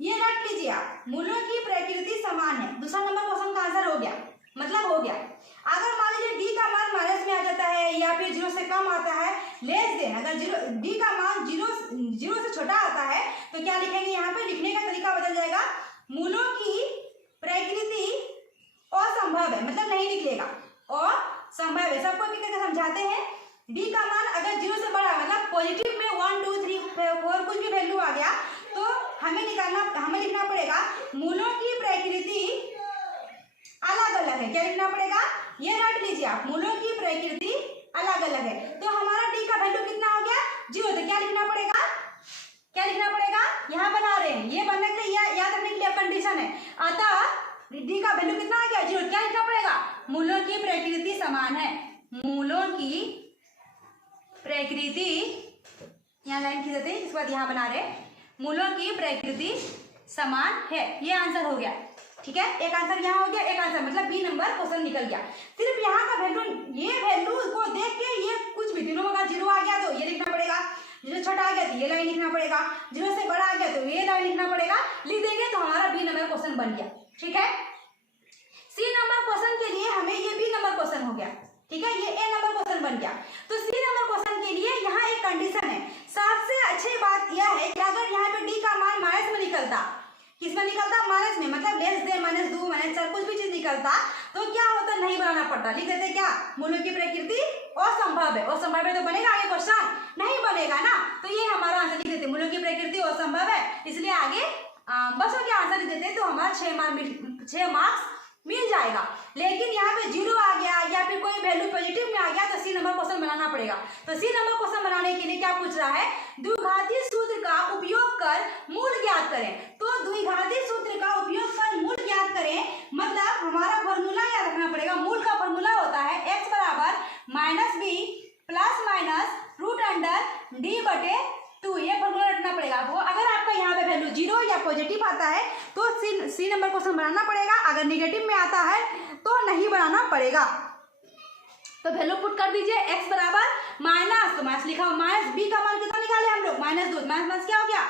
ये रट लीजिए आप, मूलों की प्रकृति समान है। दूसरा नंबर क्वेश्चन का आंसर हो गया, मतलब हो गया। अगर मान लीजिए डी का मान माइनस में आ जाता है या फिर 0 से कम आता है, लेस देन, अगर डी का मान 0 से छोटा आता है तो क्या लिखेंगे, यहाँ पे लिखने का तरीका बदल जाएगा, मूलों की प्रकृति असंभव है, मतलब नहीं निकलेगा, असंभव है। सबको करके समझाते हैं। डी का मान अगर 0 से बड़ा, मतलब पॉजिटिव में 1 2 3 4 कुछ भी वैल्यू आ गया तो हमें लिखना पड़ेगा मूलों की प्रकृति अलग अलग है। क्या लिखना पड़ेगा, ये रट लीजिए आप, मूलों की प्रकृति अलग अलग है। तो हमारा डी का वैल्यू कितना हो गया 0, तो क्या लिखना पड़ेगा, क्या लिखना पड़ेगा, यहाँ बना रहे हैं, ये बनने के लिए याद रखने के लिए कंडीशन है। अतः डी का वैल्यू कितना आ गया 0, क्या लिखना पड़ेगा, मूलों की प्रकृति समान है, मूलों की प्रकृति, यहाँ लाइन खींचते हैं, इसके बाद यहाँ बना रहे, मूलों की प्रकृति समान है। ये आंसर हो गया। ठीक है, एक आंसर यहाँ हो गया, एक आंसर मतलब बी नंबर क्वेश्चन निकल गया। सिर्फ यहाँ का वैल्यू, ये वैल्यू को देख के ये कुछ भी तीनों का 0 आ गया तो ये लिखना पड़ेगा, 0 छोटा आ गया तो ये लाइन लिखना पड़ेगा, 0 से बड़ा आ गया तो ये लाइन लिखना पड़ेगा। लिख देंगे तो हमारा बी नंबर क्वेश्चन बन गया। ठीक है, सी नंबर क्वेश्चन के लिए हमें ये बी नंबर क्वेश्चन हो गया। ठीक है, ये ए नंबर क्वेश्चन बन गया। तो सी नंबर क्वेश्चन के लिए यहाँ एक कंडीशन है। सबसे अच्छी बात यह है कि अगर यहाँ पे डी का मान माइनस में निकलता, किसमें निकलता, माइनस में, मतलब लेस देन -2 -4 कुछ भी चीज निकलता तो क्या होता, नहीं बनाना पड़ता, लिख देते क्या, मूलों की प्रकृति असंभव है। असंभव है तो बनेगा आगे क्वेश्चन, नहीं बनेगा ना, तो ये हमारा आंसर लिख देते, मूलों की प्रकृति असंभव है, इसलिए आगे बस हो गया आंसर लिख देते, तो हमारा 6 मार्क्स मिल जाएगा। लेकिन यहाँ पे 0 आ गया या फिर कोई वैल्यू पॉजिटिव में आ गया तो सी नंबर क्वेश्चन बनाना पड़ेगा। तो सी नंबर क्वेश्चन बनाने के लिए क्या पूछ रहा है, द्विघाती सूत्र का उपयोग कर मूल ज्ञात करें। तो द्विघाती सूत्र का उपयोग कर मूल ज्ञात करें, मतलब हमारा फॉर्मूला याद रखना पड़ेगा। मूल का फॉर्मूला होता है x बराबर -b प्लस माइनस √d/2, ये फॉर्मूला रखना पड़ेगा आपको। अगर आपका यहाँ पे वैल्यू 0 या पॉजिटिव आता है तो सी नंबर क्वेश्चन बनाना पड़ेगा, अगर नेगेटिव में आता है तो नहीं बनाना पड़ेगा। तो वैल्यू पुट कर दीजिए, x बराबर माइनस, तो माइनस लिखा हुआ, माइनस b का मान कितना निकाले हम लोग, -2, माइनस क्या हो गया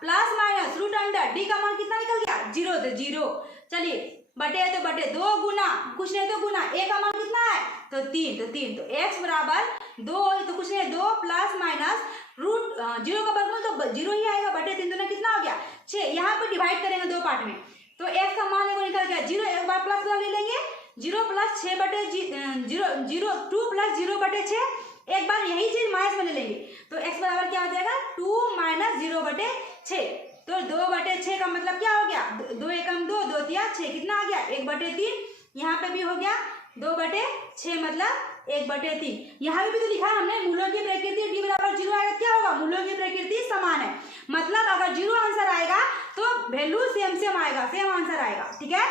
प्लस माइनस √d का मान कितना निकल गया 0, तो 0। चलिए बटे है तो बटे, 2 गुना, कुछ नहीं तो गुना, a का मान कितना है तो 3, तो x बराबर 2, तो कुछ नहीं 2 प्लस माइनस √0 का वर्गमूल तो 0 ही आएगा, बटे 3 तो कितना हो गया 6। यहाँ पर डिवाइड करेंगे 2 पार्ट में, तो x का मान वो निकल गया 0, एक बार प्लस ले लेंगे, 0 प्लस 6 बटे 0, 2 प्लस 0 बटे 6, एक बार यही चीज माइनस में ले लेंगे तो x बराबर क्या हो जाएगा 2 माइनस 0/6। तो 2/6 का मतलब क्या हो गया, 2 एकम 2, 2 तिया 6, कितना आ गया 1/3। यहाँ पे भी हो गया 2/6 मतलब 1/3। यहाँ भी तो लिखा है हमने मूलों की प्रकृति d बराबर 0 आएगा, क्या होगा मूलों की प्रकृति समान है, मतलब अगर 0 आंसर आएगा तो वैल्यू सेम आएगा, सेम आंसर आएगा, ठीक है।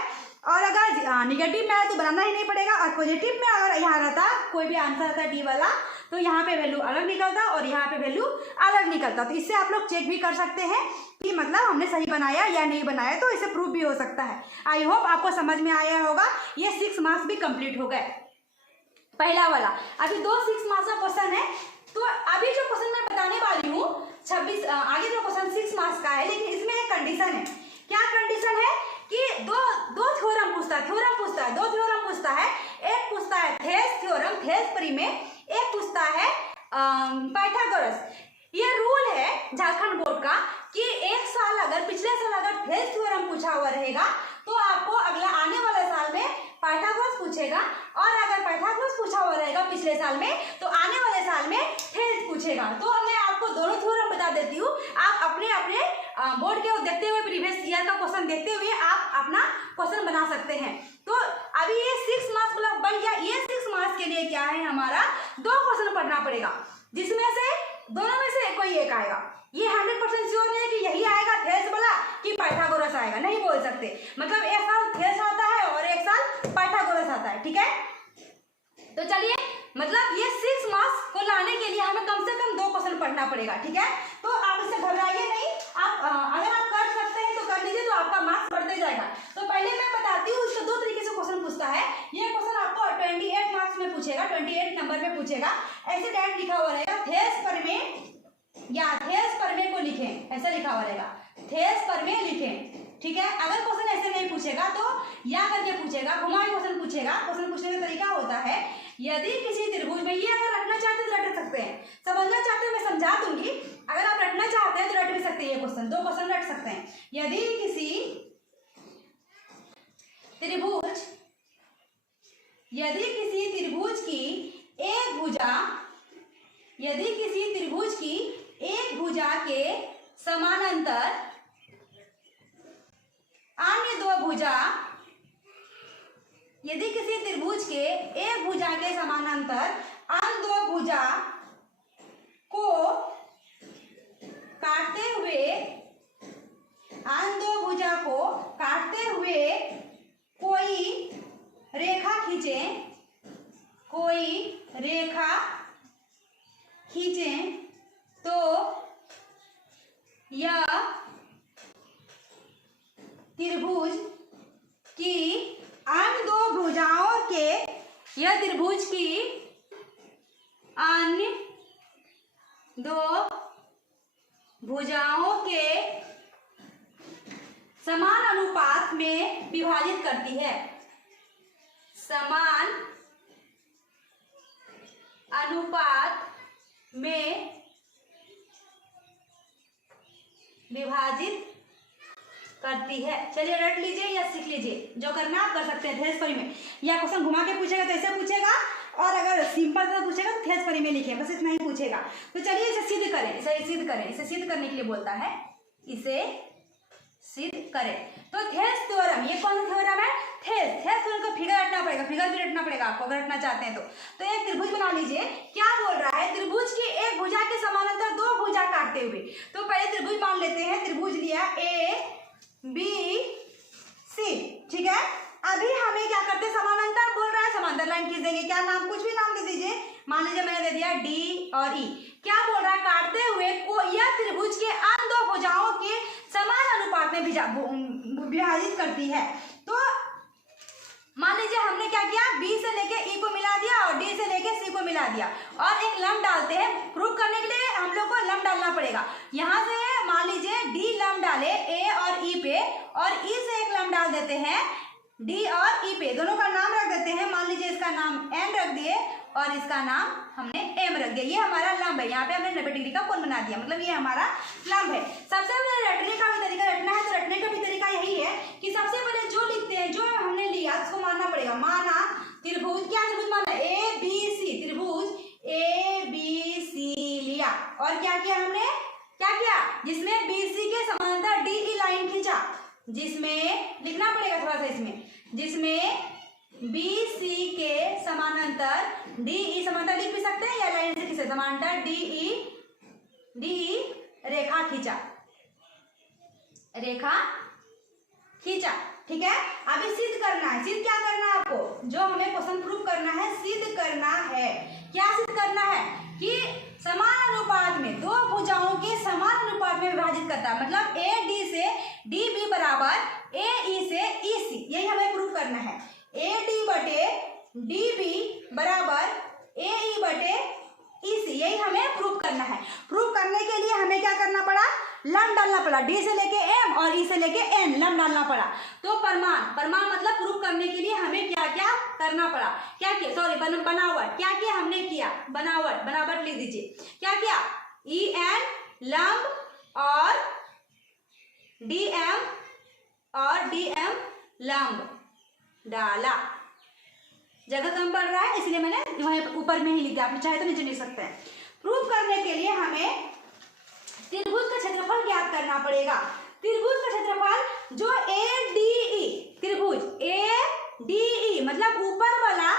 और अगर निगेटिव में आए तो बनाना ही नहीं पड़ेगा, और पॉजिटिव में अगर यहाँ रहता कोई भी आंसर रहता डी वाला तो यहाँ पे वैल्यू अलग निकलता और यहाँ पे वैल्यू अलग निकलता। तो इससे आप लोग चेक भी कर सकते हैं कि मतलब हमने सही बनाया या नहीं बनाया, तो इससे प्रूफ भी हो सकता है। आई होप आपको समझ में आया होगा। ये 6 मार्क्स भी कंप्लीट हो गए पहला वाला। अभी 2 6 मार्क्स का क्वेश्चन है, तो अभी जो क्वेश्चन मैं बताने वाली हूँ 26 आगे जो क्वेश्चन 6 मार्क्स का है, लेकिन इसमें एक कंडीशन है। क्या कंडीशन है कि दो थ्योरम पूछता है, दो थ्योरम पूछता है। एक पूछता है थेस थ्योरम, थेस परी में, एक पूछता है पाइथागोरस। ये रूल है झारखंड बोर्ड का कि एक साल अगर पिछले साल अगर थेस थ्योरम पूछा हुआ रहेगा तो आपको अगला आने वाले साल में पाइथागोरस पूछेगा, और अगर पाइथागोरस पूछा हुआ रहेगा पिछले साल में तो आने वाले साल में थेस पूछेगा। तो मैं आपको दोनों थ्योरम बता देती हूँ, आप अपने अपने बोर्ड के देखते हुए, प्रीवियस ईयर का क्वेश्चन देखते हुए आप अपना क्वेश्चन बना सकते हैं। तो अभी ये 6 मार्क्स मतलब बन गया। ये 6 मार्क्स के लिए क्या है, हमारा 2 क्वेश्चन पढ़ना पड़ेगा, जिसमें से दोनों में से कोई एक आएगा। ये 100% श्योर नहीं है कि यही आएगा थेस वाला कि पाइथागोरस आएगा, नहीं बोल सकते। मतलब एक साल थेस आता है और एक साल पाइथागोरस आता है, ठीक है। तो चलिए, मतलब ये 6 मार्क्स को लाने के लिए हमें कम से कम 2 क्वेश्चन पढ़ना पड़ेगा, ठीक है। तो आप इससे घबराइए नहीं, आप अगर आप कर सकते हैं तो कर लीजिए, तो आपका मार्क्स बढ़ते जाएगा। तो पहले मैं बताती हूँ, इसको 2 तरीके से क्वेश्चन पूछता है। ये क्वेश्चन आपको 28 मार्क्स में पूछेगा, 28 नंबर में पूछेगा। ऐसे डायरेक्ट लिखा हुआ रहेगा थेस परमेय या थेस परमेय को लिखें, ऐसा लिखा हुआ रहेगा, थेस परमेय लिखें, ठीक है। अगर क्वेश्चन ऐसे नहीं पूछेगा तो या करके पूछेगा, घुमा के क्वेश्चन पूछेगा। क्वेश्चन पूछने का तरीका होता है, यदि किसी त्रिभुज में, ये अगर रटना चाहते तो रट सकते हैं, समझना चाहते हैं मैं समझा दूंगी, अगर आप रटना चाहते हैं तो रट भी सकते हैं। ये क्वेश्चन 2 क्वेश्चन रट सकते हैं। यदि किसी त्रिभुज की एक भुजा, यदि किसी त्रिभुज की एक भुजा के समानांतर अन्य 2 भुजा, यदि किसी त्रिभुज के एक भुजा के समानांतर अन्य 2 भुजा को काटते हुए, अन्य 2 भुजा को काटते हुए कोई रेखा खींचे, कोई रेखा खींचे तो यह त्रिभुज की अन्य 2 भुजाओं के, यह त्रिभुज की अन्य 2 भुजाओं के समान अनुपात में विभाजित करती है, समान अनुपात में विभाजित करती है। चलिए रट लीजिए या सीख लीजिए, जो करना आप कर सकते हैं। थेस परी में या क्वेश्चन घुमा के पूछेगा तो ऐसे पूछेगा, और अगर सिंपल सा पूछेगा तो थेस परी में लिखे, बस इतना ही पूछेगा। तो चलिए इसे सिद्ध करें, इसे सिद्ध करें, इसे सिद्ध करने के लिए बोलता है, इसे सिद्ध करें। तो थेस थ्योरम, ये कौन सा थ्योरम है, थेस थ्योरम का फिगर रटना पड़ेगा, फिगर भी रटना पड़ेगा आपको अगर रटना चाहते हैं तो एक त्रिभुज बना लीजिए। क्या बोल रहा है, त्रिभुज की एक भुजा के समानांतर 2 भुजा काटते हुए। तो पहले त्रिभुज मान लेते हैं, त्रिभुज लिया ABC, ठीक है। अभी हमें क्या करते हैं, समानांतर बोल रहा है, समांतर लाइन खींच देंगे। क्या नाम, कुछ भी नाम दे दीजिए, मान लीजिए मैंने दे दिया D और E। क्या बोल रहा है, काटते हुए को यह त्रिभुज के अन्य 2 भुजाओं के समान अनुपात में विभाजित करती है। तो मान लीजिए हमने क्या किया, B से लेके E को मिला दिया और D से लेके C को मिला दिया, और एक लंब डालते हैं। प्रूफ करने के लिए हम लोग को लंब डालना पड़ेगा। यहाँ से मान लीजिए D लंब डाले A और E पे, और E से एक लंब डाल देते हैं D और E पे, दोनों का नाम रख देते हैं। मान लीजिए इसका नाम N रख दिए और इसका नाम हमने M रख दिया। ये हमारा लंब है, यहाँ पे हमने 90 डिग्री का कोण बना दिया, मतलब ये हमारा लंब है। सबसे पहले रटने का भी तरीका, रटना है तो रटने का भी तरीका यही है कि सबसे पहले जो लिखते हैं, जो हमने लिया उसको मानना पड़ेगा। माना त्रिभुज, क्या त्रिभुज माना, ABC, त्रिभुज ABC जिसमें लिखना पड़ेगा थोड़ा सा इसमें, जिसमें बी सी के समानांतर डी ई, समांतर लिख भी सकते हैं या लाइन से खींचे, समांतर डी ई रेखा खींचा, रेखा खींचा। ठीक है, अभी सिद्ध करना है। सिद्ध क्या करना है आपको, जो हमें क्वेश्चन प्रूव करना है, सिद्ध करना है। क्या सिद्ध करना है कि समान अनुपात में दो भुजाओं के समान अनुपात में विभाजित करता है, मतलब ए डी से डी बी बराबर ए ई से ई सी, यही हमें प्रूव करना है। ए डी बटे डी बी बराबर ए ई बटे ई सी, यही हमें प्रूव करना है। प्रूव करने के लिए हमें क्या करना पड़ा, लम डालना पड़ा, डी से लेके एम और ई से लेके एन, लम डालना पड़ा। तो परमाण मतलब प्रूव करने के लिए हमें क्या क्या करना पड़ा, क्या किया, सॉरी बनावट, क्या किया हमने किया, बनावट लिख दीजिए। क्या किया, ई एन लंब और डी एम लंब डाला। जगह कम पड़ रहा है इसलिए मैंने वहीं ऊपर में ही लिख दिया, आप चाहे तो नीचे लिख सकते हैं। प्रूव करने के लिए हमें त्रिभुज का क्षेत्रफल ज्ञात करना पड़ेगा। त्रिभुज का क्षेत्रफल जो ए डी ई, त्रिभुज ए डी ई मतलब ऊपर वाला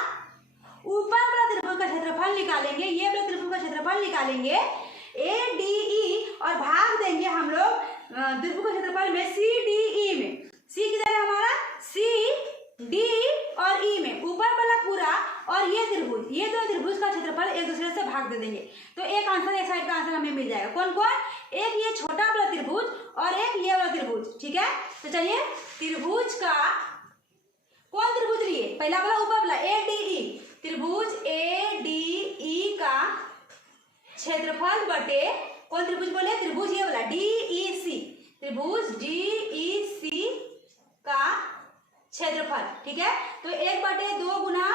त्रिभुज का क्षेत्रफल निकालेंगे, ये वाला त्रिभुज का क्षेत्रफल निकालेंगे ए डी ई और भाग देंगे हम लोग त्रिभुज का क्षेत्रफल में सी डी ई में। सी किधर है हमारा, सी डी और ई में, ऊपर वाला पूरा और ये त्रिभुज, ये दो त्रिभुज का क्षेत्रफल एक दूसरे से भाग दे देंगे तो एक आंसर, एक साइड का आंसर हमें मिल जाएगा। कौन कौन, एक ये छोटा वाला त्रिभुज और एक ये वाला त्रिभुज। ठीक है, तो चलिए त्रिभुज का कौन त्रिभुज लिए, पहला वाला ऊपर वाला ए डी ई, त्रिभुज ए डी ई का क्षेत्रफल बटे कौन त्रिभुज बोले, त्रिभुज ये वाला डी ई सी, त्रिभुज डी ई सी का क्षेत्रफल। ठीक है, तो 1/2 गुना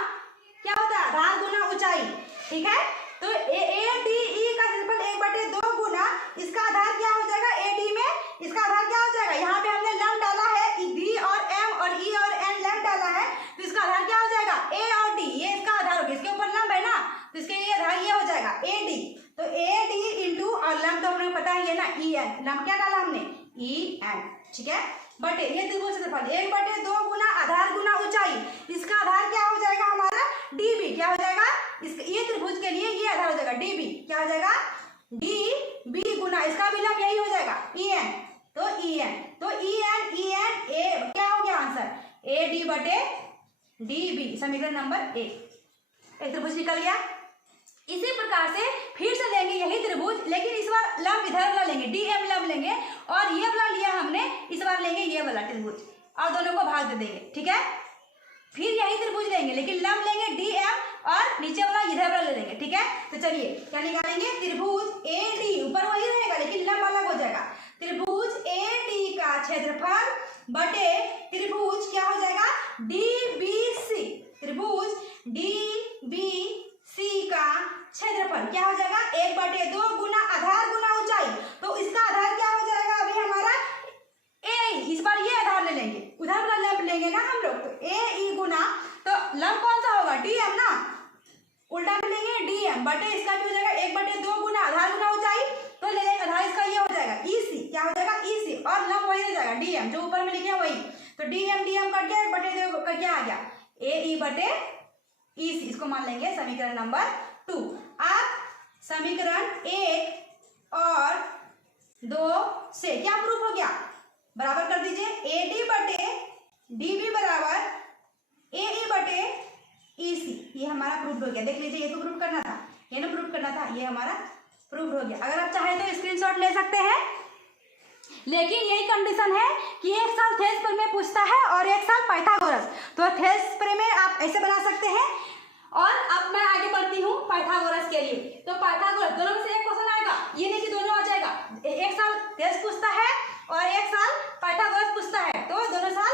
क्या होता है, आधार गुना ऊंचाई। ठीक है, तो ए डी ई का क्षेत्रफल 1/2 गुना इसका आधार क्या हो जाएगा, ए डी में इसका आधार क्या हो जाएगा, यहाँ पे हमने लंब डाला है, डी और एम और ई और एन लंब डाला है, तो इसका आधार क्या हो जाएगा, ए और डी, ये इसका आधार हो गया, इसके ऊपर लंब है ना, तो इसके लिए आधार ये हो जाएगा ए डी। तो ए डी इंटू और लंब तो हमें पता ही है ना, ई एन, लंब क्या डाला हमने, ई एन। ठीक है, बटे ये त्रिभुज क्षेत्रफल 1/2 गुना आधार गुना ऊंचाई, इसका आधार क्या हो जाएगा हमारा, डी बी, क्या हो जाएगा, ये त्रिभुज के लिए ये आधार हो जाएगा डी बी, क्या हो जाएगा, डी बी गुना इसका भी लंब यही हो जाएगा ई एन, तो ई एन, तो ई एन ए क्या हो गया आंसर, ए डी बटे डी बी, समीकरण नंबर एक त्रिभुज निकल गया। इसी प्रकार से फिर से लेंगे यही त्रिभुज, लेकिन इस बार लंब इधर वाला लेंगे, डी एम लंब लेंगे और ये वाला लिया हमने, इस बार लेंगे ये वाला त्रिभुज और दोनों को भाग दे देंगे। ठीक है, फिर यही त्रिभुज लेंगे लेकिन लंब लेंगे डी एम और नीचे वाला इधर वाला ले लेंगे। ठीक है, तो चलिए क्या निकालेंगे, त्रिभुज ए डी, ऊपर वही रहेगा लेकिन लंब अलग हो जाएगा, त्रिभुज ए डी का क्षेत्रफल बटे त्रिभुज क्या हो जाएगा, डी बी सी, त्रिभुज डी बी सी का क्षेत्रफल क्या हो जाएगा, 1/2 गुना आधार गुना ऊंचाई, तो इसका आधार क्या हो जाएगा अभी हमारा ए, इस बार ये आधार ले लेंगे, उधर वाला लंब लेंगे ना हम लोग, तो ए ई गुना, तो लंब कौन सा होगा, डी एम ना, उल्टा में लेंगे डी एम बटे इसका भी हो जाएगा 1/2 गुना आधार गुना ऊंचाई, तो ले लेंगे आधार इसका ये हो जाएगा ई सी, क्या हो जाएगा ई सी, और लंब वही रह जाएगा डी एम, जो ऊपर में लिखे हैं वही, तो डी एम कट गया, 1/2 कट गया, आ गया ए ई बटे ई सी, इसको मान लेंगे समीकरण नंबर 2। आप समीकरण 1 और 2 से क्या प्रूफ हो गया, बराबर कर दीजिए, ए डी बटे डी बी बराबर ए ई बटे ई सी, ये हमारा प्रूफ हो गया। देख लीजिए, ये तो प्रूफ करना था, ये ना प्रूफ करना था, ये हमारा प्रूफ हो गया। अगर आप चाहे तो स्क्रीनशॉट ले सकते हैं, लेकिन यही कंडीशन है कि एक साल थेल्सपर में पूछता है और एक साल पाइथागोरस, तो थेल्सपर में आप ऐसे बना सकते हैं। और अब मैं आगे बढ़ती हूँ पाइथागोरस के लिए, तो पाइथागोरस दोनों में से एक क्वेश्चन आएगा, ये नहीं कि दोनों आ जाएगा, एक साल थेल्स पूछता है और एक साल पाइथागोरस पूछता है, तो दोनों साल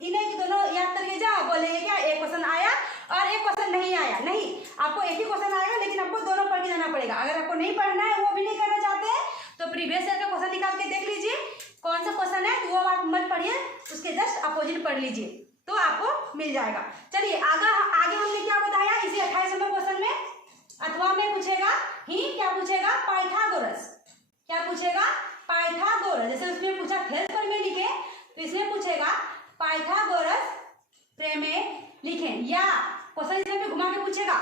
इन्हें कि दोनों याद करके जाओ, बोलेंगे क्या एक क्वेश्चन आया और एक क्वेश्चन नहीं आया, नहीं, आपको एक ही क्वेश्चन आएगा लेकिन आपको दोनों पढ़ के जाना पड़ेगा। अगर आपको नहीं पढ़ना है, वो भी नहीं करना चाहते हैं, तो प्रीवियस ईयर का क्वेश्चन निकाल के देख लीजिए कौन सा क्वेश्चन है, वो आप मत पढ़िए, उसके जस्ट अपोजिट पढ़ लीजिए तो आपको मिल जाएगा। चलिए आगे हमने क्या बताया, इसी 28 नंबर क्वेश्चन में अथवा में पूछेगा ही, क्या पूछेगा, पाइथागोरस, क्या पूछेगा, पाइथागोरस, जैसे उसमें पूछा थेल्सपर में लिखे, तो इसमें पूछेगा पाइथागोरस प्रमेय लिखें, या क्वेश्चन इसमें घुमा के पूछेगा,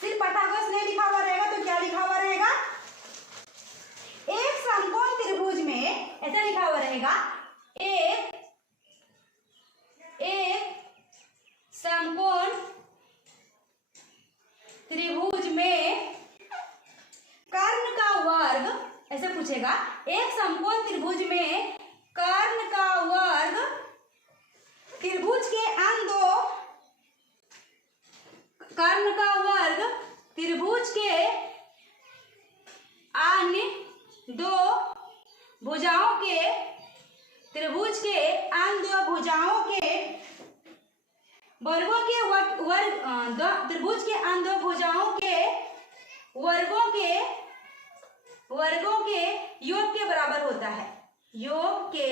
सिर्फ पाइथागोरस नहीं लिखा हुआ रहेगा तो क्या लिखा हुआ रहेगा, एक समकोण त्रिभुज में ऐसा लिखा हुआ रहेगा, एक समकोण त्रिभुज में कर्ण का वर्ग, ऐसे पूछेगा, एक समकोण त्रिभुज में कर्ण का वर्ग त्रिभुज के अन्य दो, कर्ण का वर्ग त्रिभुज के अन्य दो भुजाओं के, त्रिभुज के अन्य दो भुजाओं के वर्गों के त्रिभुज के अन्य दो भुजाओं के वर्गों के योग के बराबर होता है, योग के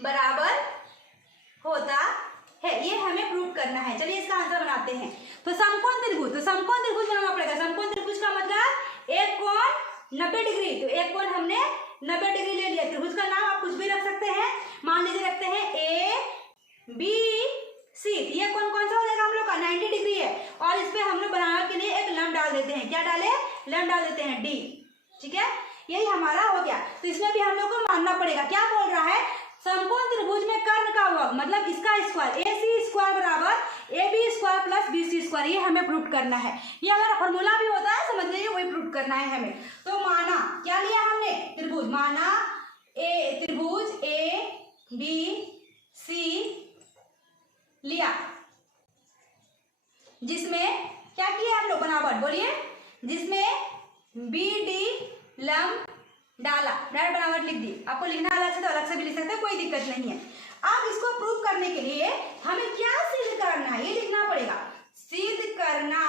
बराबर होता है। ये हमें प्रूव करना है। चलिए इसका आंसर बनाते हैं। तो समकोण त्रिभुज, तो समकोण त्रिभुज बनाना पड़ेगा। समकोण त्रिभुज का मतलब एक कोण 90 डिग्री, तो एक कोण हमने 90 डिग्री ले लिया। त्रिभुज का नाम आप कुछ भी रख सकते हैं, मान लीजिए रखते हैं ए बी सी। ये कोण कौन सा हो जाएगा हम लोग का, 90 डिग्री है, और इस पे हम लोग बनाने के लिए एक लंब डाल देते हैं। क्या डाले, लंब डाल देते हैं डी। ठीक है, यही हमारा हो गया। तो इसमें भी हम लोग को मानना पड़ेगा, क्या बोल रहा है, समकोण त्रिभुज में कर्ण का वर्ग मतलब इसका स्क्वायर, ए सी स्क्वायर बराबर A B square plus B C square, ये हमें प्रूव करना है। ये हमारा फॉर्मूला भी होता है, समझ लीजिए, वही प्रूव करना है हमें। तो माना, क्या लिया हमने, त्रिभुज, माना त्रिभुज ए बी सी लिया, जिसमें क्या किया हम लोग, बनावट बोलिए, जिसमें बी डी लंब डाला, डायरेक्ट बनावट लिख दी। आपको लिखना अलग से तो अलग से भी लिख सकते हैं, कोई दिक्कत नहीं है। अब इसको प्रूव करने के लिए हमें क्या सिद्ध करना है, ये लिखना पड़ेगा। सिद्ध करना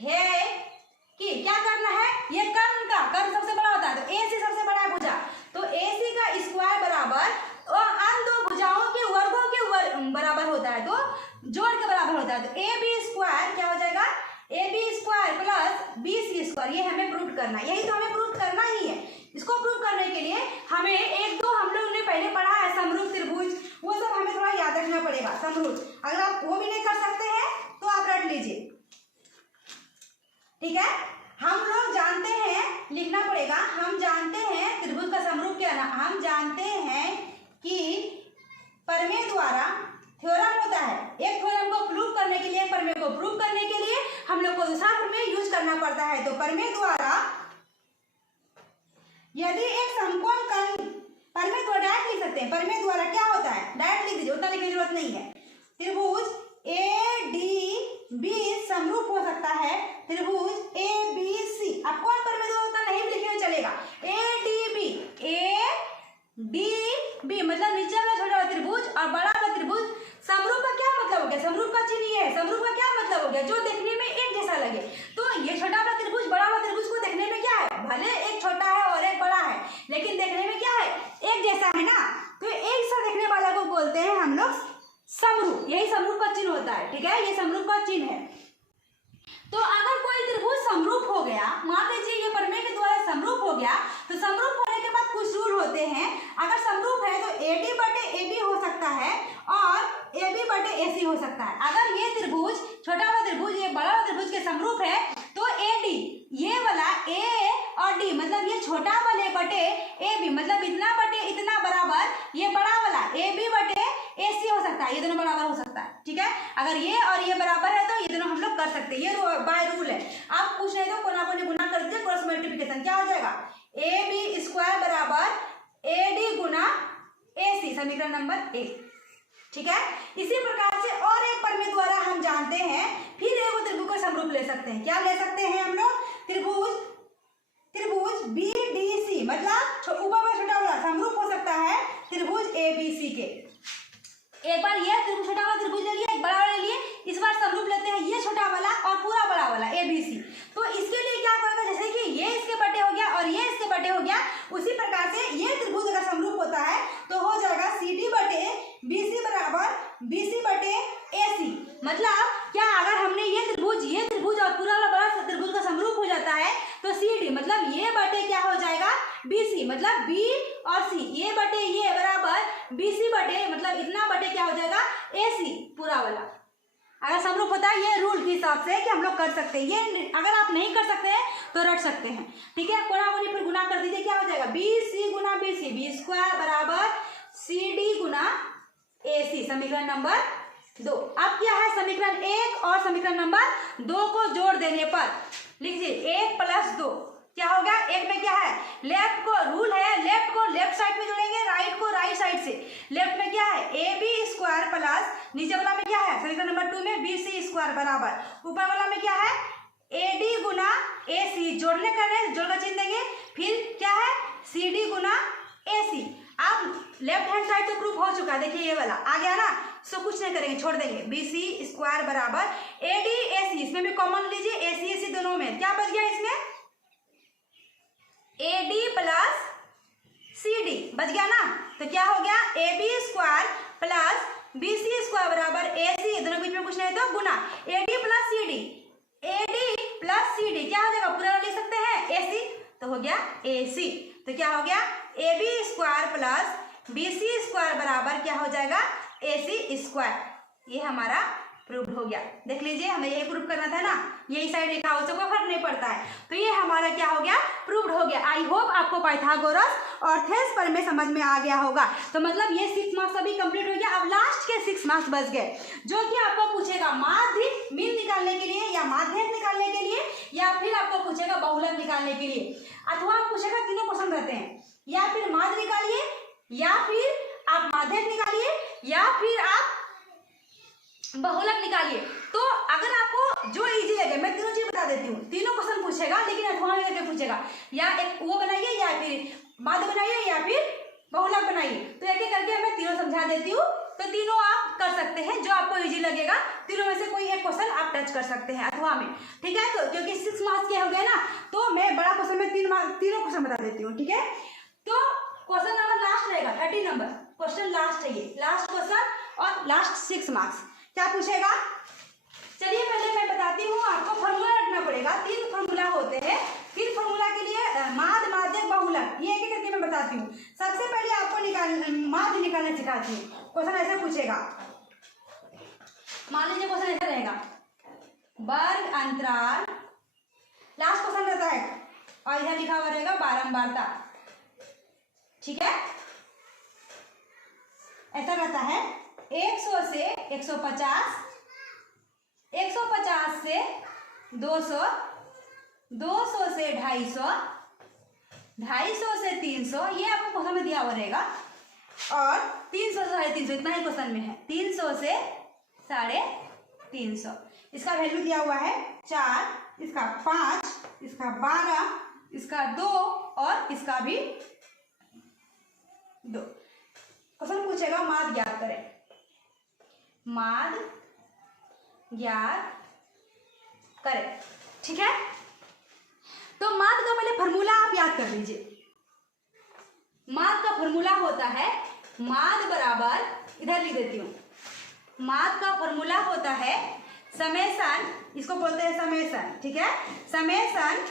है कि क्या करना है, ये कर्ण सबसे बड़ा होता है, तो ए सी सबसे बड़ा है भुजा, तो ए सी का स्क्वायर बराबर और अन्य दो भुजाओं के वर्गों के बराबर होता है, तो जोड़ के बराबर होता है। तो ए बी स्क्वायर क्या हो जाएगा, A B square plus B C square, ये हमें प्रूव करना है। यही तो हमें प्रूव करना ही है। इसको प्रूव करने के लिए हमें एक दो हम लोग ने पहले पढ़ा है, समरूप त्रिभुज, वो सब हमें थोड़ा याद रखना पड़ेगा। समरूप, अगर आप वो भी नहीं कर सकते हैं तो आप रट लीजिए, ठीक है। हम लोग जानते हैं, लिखना पड़ेगा, हम जानते हैं त्रिभुज का समरूप क्या है, हम जानते हैं कि प्रमेय द्वारा थ्योरम होता है। एक थ्योरम को प्रूव करने के लिए, प्रमेय को प्रूव करने के लिए हम लोग को दूसरा प्रमेय यूज करना पड़ता है। तो प्रमेय द्वारा यदि एक समकोण कर्ण, प्रमेय को डायरेक्ट लिख सकते हैं, प्रमेय द्वारा क्या होता है, डायरेक्ट लिख दीजिए, उतना लिखने की जरूरत नहीं है। त्रिभुज ए डी बी समरूप हो सकता है त्रिभुज ए बी सी। अब कौन प्रमेय द्वारा होता नहीं लिखे चलेगा, A D B, A D B मतलब नीचे वाला छोटा वाला त्रिभुज और बड़ा वाला त्रिभुज। समरूप का क्या मतलब हो गया, समरूप का चिन्ह ये है। समरूप का क्या मतलब हो गया, जो देखने में एक जैसा लगे। तो ये छोटा वाला त्रिभुज बड़ा वाला त्रिभुज को देखने में क्या है, भले एक छोटा है और एक बड़ा है, लेकिन देखने में क्या है, एक जैसा है ना। तो एक सा देखने वाला को बोलते हैं हम लोग समरूप, यही समरूप का चिन्ह होता है। ठीक है, ये समरूप का चिन्ह है। तो अगर कोई त्रिभुज समरूप हो गया, मान लीजिए ये प्रमेय के द्वारा समरूप हो गया, तो समरूप होने के बाद कुछ रूल होते हैं। अगर समरूप है तो ए डी बटे ए बी हो सकता है और ए बी बटे ए सी हो सकता है। अगर ये त्रिभुज, छोटा वाला त्रिभुज ये बड़ा वाला त्रिभुज के समरूप है, तो ए डी, ये वाला ए और डी मतलब ये छोटा वाले बटे ए बी मतलब इतना बटे इतना बराबर ये बड़ा वाला ए बी बटे ए सी हो सकता है। ये दोनों बराबर हो सकता है। ठीक है, अगर ये और ये बराबर है तो ये दोनों हम लोग कर सकते हैं, ये बाय रूल है। आप कुछ नहीं तो कोना कोनी गुना कर दीजिए, क्रॉस मल्टीप्लिकेशन क्या हो जाएगा, ए बी स्क्वायर बराबर ए डी गुना ए सी, समीकरण नंबर 1। ठीक है, इसी प्रकार से और एक प्रमेय द्वारा हम जानते हैं, फिर एक त्रिभुज का समरूप ले सकते हैं। क्या ले सकते हैं हम लोग, त्रिभुज बी डी सी मतलब ऊपर में छोटा वाला समरूप हो सकता है त्रिभुज ए बी सी के। एक बार ये त्रिभुज छोटा वाला त्रिभुज ले लिया, एक बड़ा वाला ले लिए, इस बार समरूप लेते हैं ये छोटा वाला और पूरा बड़ा वाला ए बी सी। तो इसके लिए क्या करेगा, जैसे कि ये इसके बटे हो गया और ये इसके बटे हो गया, उसी प्रकार से ये त्रिभुज अगर समरूप होता है तो हो जाएगा सी डी बटे बी सी बराबर बी सी बटे ए सी। मतलब क्या, अगर हमने ये त्रिभुज और पूरा वाला बड़ा त्रिभुज का समरूप हो जाता है तो सी डी मतलब ये बटे क्या हो जाएगा बी सी, मतलब BC बटे मतलब इतना बटे क्या हो जाएगा AC पूरा वाला। अगर समरूप होता है ये रूल के हिसाब से कि हम लोग कर सकते हैं, ये अगर आप नहीं कर सकते हैं तो रट सकते हैं, ठीक है। कोना कोनी फिर गुना कर दीजिए, क्या हो जाएगा BC गुना BC, B स्क्वायर बराबर CD गुना AC, समीकरण नंबर 2। अब क्या है समीकरण 1 और समीकरण नंबर 2 को जोड़ देने पर लिखिए 1 + 2 क्या हो गया, एक में क्या है लेफ्ट को रूल है, लेफ्ट को लेफ्ट साइड में जोड़ेंगे, राइट को राइट साइड से। लेफ्ट में क्या है AB स्क्वायर प्लस नीचे वाला में क्या है समीकरण नंबर 2 में BC स्क्वायर बराबर ऊपर वाला में क्या है AD गुना AC, जोड़ने करने जोड़ का चिन्ह देंगे, फिर क्या है CD गुना AC। आप लेफ्ट हैंड साइड तो प्रूफ हो चुका है, देखिए ये वाला आ गया ना, सो कुछ नहीं करेंगे छोड़ देंगे, BC स्क्वायर बराबर AD AC, इसमें भी कॉमन लीजिए AC AC दोनों में, क्या बच गया इसमें AD प्लस CD बच गया ना, तो क्या हो गया AB square plus BC square बराबर AC, दोनों बीच में कुछ नहीं तो गुना AD plus CD, AD plus CD क्या हो जाएगा पूरा लिख सकते हैं AC, तो हो गया AC। तो क्या हो गया AB square plus BC square बराबर क्या हो जाएगा AC स्क्वायर। ये हमारा प्रूव हो गया, देख लीजिए हमें यही प्रूव करना था ना, यही साइड लिखा हो उससे कोई फर्क नहीं पड़ता है, तो ये हमारा क्या हो गया प्रूव्ड हो गया। आई होप आपको पाइथागोरस और थेस में समझ में आ गया होगा। तो मतलब ये 6 मार्क्स अभी कंप्लीट हो गया, अब लास्ट के 6 मार्क्स बच गए, जो कि आपको पूछेगा माध्य मीन निकालने के लिए या माध्यक निकालने के लिए, या फिर आपको पूछेगा बहुलक निकालने के लिए, अथवा पूछेगा तीनों क्वेश्चन रहते हैं, या फिर माध्य निकालिए, या फिर आप माध्यक निकालिए, या फिर आप बहुलक निकालिए। तो अगर आपको जो इजी लगे, मैं तीनों चीज बता देती हूँ, तीनों क्वेश्चन पूछेगा लेकिन अथवा में करके पूछेगा, या एक वो बनाइए या फिर माध्य बनाइए या फिर बहुलक बनाइए, तो एक एक करके मैं तीनों समझा देती हूँ, तो तीनों आप कर सकते हैं, जो आपको इजी लगेगा तीनों में से कोई एक क्वेश्चन आप टच कर सकते हैं अथवा में, ठीक है। तो क्योंकि 6 मार्क्स के हो गए ना, तो मैं बड़ा क्वेश्चन में तीनों क्वेश्चन बता देती हूँ, ठीक है। तो क्वेश्चन नंबर लास्ट रहेगा 30 नंबर क्वेश्चन लास्ट है, ये लास्ट क्वेश्चन और लास्ट 6 मार्क्स। क्या पूछेगा चलिए पहले मैं बताती हूँ, आपको फॉर्मूला रखना पड़ेगा, 3 फॉर्मूला होते हैं, 3 फॉर्मूला के लिए माध्य माध्यक बहुलक, ये एक एक करके मैं बताती हूँ। सबसे पहले आपको माध्य निकालना सिखाती हूँ। क्वेश्चन ऐसे पूछेगा, मान लीजिए क्वेश्चन ऐसा रहेगा, वर्ग अंतराल, लास्ट क्वेश्चन रहता है और इधर लिखा हुआ रहेगा बारंबारता, ठीक है, ऐसा रहता है 100 से 150, 150 से 200, 200 से 250, 250 से 300, ये आपको क्वेश्चन में दिया हुआ रहेगा, और 300 से 350 इतना ही क्वेश्चन में है, 300 से 350, इसका वैल्यू दिया हुआ है 4, इसका 5, इसका 12, इसका 2 और इसका भी 2। क्वेश्चन पूछेगा माध्य ज्ञात करें, माध्य ज्ञात करें, ठीक है। तो माध्य का पहले फॉर्मूला आप याद कर लीजिए। माध्य का फॉर्मूला होता है माध्य बराबर, इधर लिख देती हूँ, माध्य का फॉर्मूला होता है समेशन, इसको बोलते हैं समेशन, ठीक है, समेशन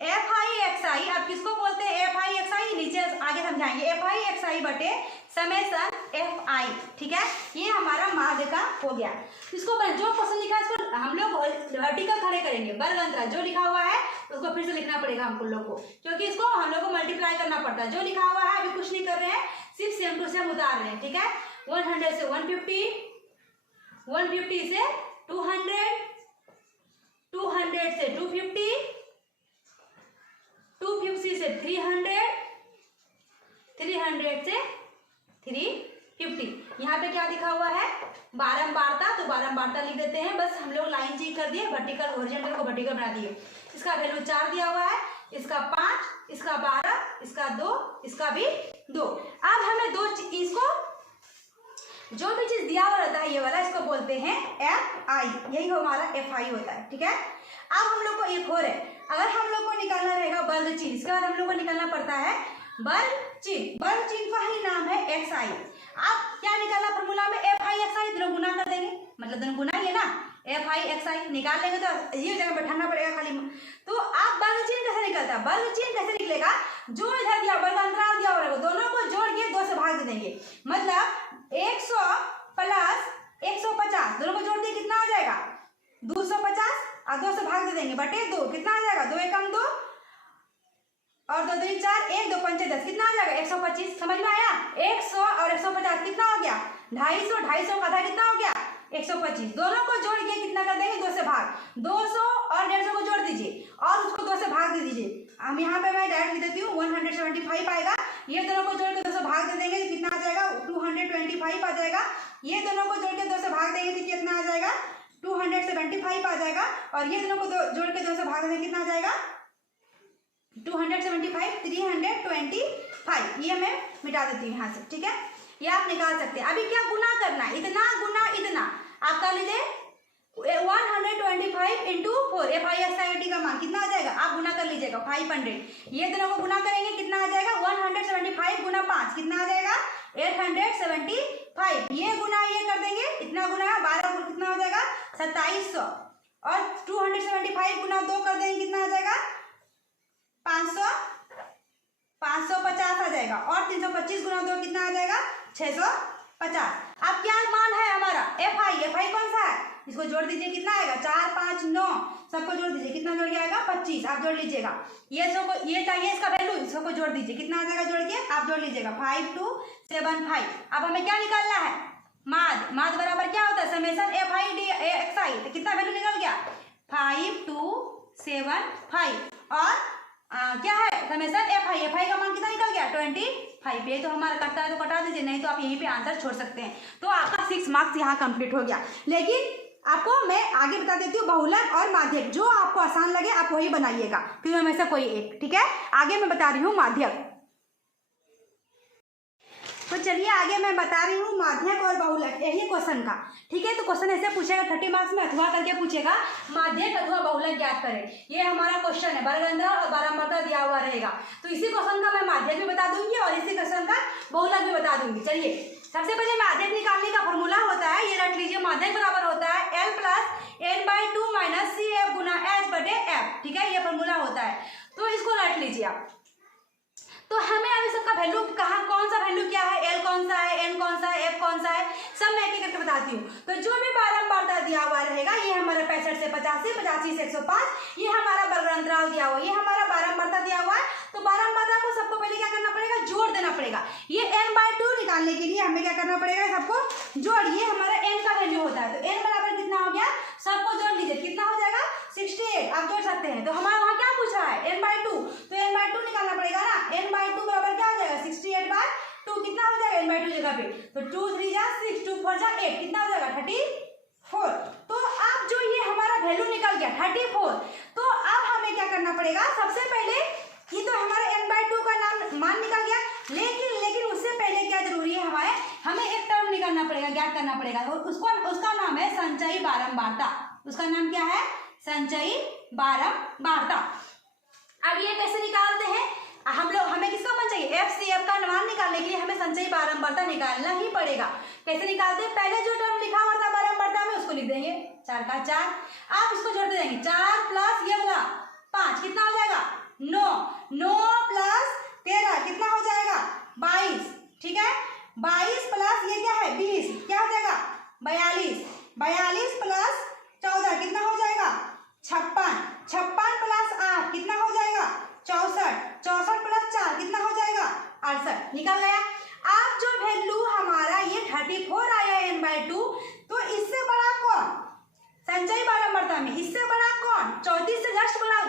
FI/XI, अब किसको बोलते हैं FI/XI, नीचे आगे समझाएंगे, FI/XI बटे समेशन FI, ठीक है, ये हमारा माध्य का हो गया। इसको जो क्वेश्चन लिखा है इसको हम लोग वर्टिकल खड़े करेंगे, वर्ग अंतराल जो लिखा हुआ है उसको फिर से लिखना पड़ेगा हम लोग को, क्योंकि इसको हम लोग को मल्टीप्लाई करना पड़ता है, जो लिखा हुआ है अभी कुछ नहीं कर रहे हैं, सिर्फ सेम टू सेम उतार रहे हैं, ठीक है। 100 से 150, 150 से 200, 200 से 250, 250 से 300, 300 से 350। यहाँ पे क्या लिखा हुआ है बारंबारता, तो बारंबारता लिख देते हैं, बस हम लोग लाइन चेंज कर दिए, वर्टिकल हॉरिजॉन्टल को वर्टिकल बना दिए। इसका वैल्यू 4 दिया हुआ है, इसका 5, इसका 12, इसका 2, इसका भी 2। अब हमें इसको जो भी चीज दिया हुआ रहता है ये वाला, इसको बोलते हैं FI, यही हमारा FI होता है, ठीक है। अब हम लोग को एक और है, अगर हम लोग को निकालना रहेगा वर्ग चिन्ह, इसके बाद हम लोग को निकालना पड़ता है वर्ग चिन्ह, वर्ग चिन्ह का ही नाम है XI। आप क्या निकालना फॉर्मूला में FI/XI, दोनों गुना कर देंगे, मतलब दोनों गुना ही है ना, एफ आई एक्स आई निकाल लेंगे तो ये जगह बैठाना पड़ेगा खाली। तो आप वर्ग चिन्ह कैसे निकलता है, वर्ग चिन्ह कैसे निकलेगा, जो इधर दिया वर्ग अंतराल दिया होगा दोनों को जोड़ के 2 से भाग दे देंगे। मतलब 100 प्लस 150 दोनों को जोड़ दिए कितना आ जाएगा 250 और 2 से भाग दे देंगे बटे 2 कितना आ जाएगा 2 एकम 2 और 2 दूनी 4 1 2 पंचे 10 कितना आ जाएगा 125। समझ में आया। 100 और 150 कितना हो गया 250, 250 का आधा कितना हो गया 125। दोनों को जोड़ के कितना कर देंगे 2 से भाग। 200 और 150 को जोड़ दीजिए और उसको 2 से भाग दे दीजिए। हम यहाँ पे मैं डायरेक्ट लिख देती हूँ 175 आएगा। ये दोनों को जोड़ के 2 से भाग दे देंगे तो कितना आ जाएगा 225 आ जाएगा। ये दोनों को जोड़ के 2 से भाग देंगे तो कितना आ जाएगा 275 आ जाएगा। और ये दोनों को जोड़ के 2 से भाग देंगे कितना आ जाएगा 275 325। ये मैं मिटा देती हूँ यहाँ से, ठीक है। ये आप निकाल सकते हैं। अभी क्या गुना करना है, इतना गुना इतना आप कर लीजिए 125 into 4 F I S I T का मान कितना आ जाएगा आप गुना कर लीजिएगा 500। ये दोनों को गुना करेंगे कितना आ जाएगा 175 गुना 5 कितना आ जाएगा 875। ये गुना ये कर देंगे इतना गुना है 12 कितना हो जाएगा 2700 और 275 गुना 2 कर देंगे कितना आ जाएगा 550 आ जाएगा और 325 गुना 2 कितना आ जाएगा 650। अब क्या मान है हमारा एफ आई कौन सा है इसको जोड़ दीजिए कितना आएगा 4 5 9 सबको जोड़ दीजिए कितना जोड़ के आएगा 25। आप जोड़ लीजिएगा ये चाहिए इसका वैल्यू इसको जोड़ दीजिए कितना आ जाएगा जोड़ के आप जोड़ लीजिएगा 5275। अब हमें क्या निकालना है माद बराबर क्या होता है summation F I D X I. तो कितना वैल्यू निकल गया 5275 और क्या है समेशन एफ आई का मान कितना निकल गया 25। ये तो हमारा कटता है तो कटा दीजिए नहीं तो आप यहीं पे आंसर छोड़ सकते हैं। तो आपका 6 मार्क्स यहाँ कंप्लीट हो गया। लेकिन आपको मैं आगे बता देती हूँ बहुलक और माध्यक जो आपको आसान लगे आप वही बनाइएगा तीनों में से कोई एक, ठीक है। आगे मैं बता रही हूँ माध्यक। तो चलिए आगे मैं बता रही हूँ माध्यक और बहुलक यही क्वेश्चन का, ठीक है। तो क्वेश्चन ऐसे पूछेगा 30 मार्क्स में अथवा करके पूछेगा माध्यक अथवा बहुलक ज्ञात करें। ये हमारा क्वेश्चन है वर्गरंध्र और बारंबारता दिया हुआ रहेगा। तो इसी क्वेश्चन का मैं माध्यक भी बता दूंगी और इसी क्वेश्चन का बहुलक भी बता दूंगी। चलिए सबसे पहले माध्यक निकालने का फॉर्मूला होता है ये रट लीजिए माध्यक बराबर होता है L plus n/2 minus C F गुना एच बटे एफ, ठीक है। ये फॉर्मूला होता है तो इसको रट लीजिए आप। तो हमें अभी सबका वैल्यू कहाँ कौन सा वैल्यू क्या है L कौन सा है N कौन सा है F कौन सा है सब मैं एक एक करके बताती हूँ। तो जो भी बारंबारता दिया हुआ रहेगा ये हमारा 65 से 85 85 से 105 ये हमारा वर्गअंतराल दिया हुआ ये हमारा बारंबारता दिया हुआ है। तो बारंबारता को सबको पहले क्या करना पड़ेगा जोड़ देना पड़ेगा। ये n/2 निकालने के लिए हमें क्या करना पड़ेगा सबको जोड़। ये हमारा n का वैल्यू होता है तो n बराबर कितना हो गया सबको जोड़ लीजिए कितना हो जाएगा 68 आप जोड़ सकते हैं। तो हमारा वहाँ क्या पूछा है n/2 तो n/2 निकालना पड़ेगा ना। n/2 बराबर क्या हो जाएगा 68/2 कितना हो जाएगा n/2 जगह पे तो 2 3 जा 6 2 4 जा 8 कितना हो जाएगा 34। तो अब जो ये हमारा वैल्यू निकल गया 34 तो अब हमें क्या करना पड़ेगा सबसे पहले ये तो हमारा n/2 का नाम मान निकल गया लेकिन उससे पहले क्या जरूरी है हमें एक टर्म निकालना पड़ेगा ज्ञात करना पड़ेगा और उसका नाम है संचयी बारंबारता। उसका नाम क्या है संचयी बारंबारता। अब ये कैसे निकालते हैं हमें किसका मान चाहिए FCF का मान निकालने के लिए हमें संचयी बारंबारता निकालना ही पड़ेगा। कैसे निकालते हैं पहले जो टर्म लिखा हुआ था बारंबारता में उसको लिख देंगे 4 का 4 आप इसको जोड़ते जाएंगे 4 प्लस ये वाला 5 कितना हो जाएगा 9 प्लस 13 कितना हो जाएगा 22, ठीक है। 22 प्लस ये क्या है 20 क्या हो जाएगा 42 प्लस 14 कितना हो जाएगा 56 प्लस 8 कितना हो जाएगा 64 प्लस 4 कितना हो जाएगा 68 निकल गया। अब जो वैल्यू हमारा ये 34 आया n/2 तो इससे बड़ा कौन संचयी बारंबारता में इससे बड़ा कौन 34 से जस्ट बड़ा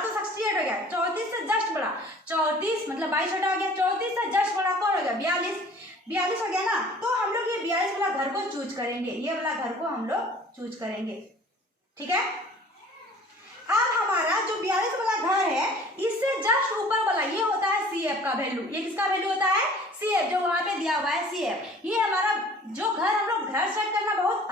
तो 68 हो गया 34 से जस्ट बड़ा 34 मतलब 22 छोटा हो गया 34 से जस्ट बड़ा कौन हो गया 42 हो गया ना। तो हम लोग ये 42 वाला घर को चूज करेंगे ये वाला घर को हम लोग चूज करेंगे, ठीक है। अब हमारा जो 42 वाला घर है इससे जस्ट ऊपर वाला ये होता है CF का वैल्यू। ये किसका वैल्यू होता है CF जो वहां पे दिया हुआ है CF। ये हमारा जो घर हम लोग घर सेट करना बहुत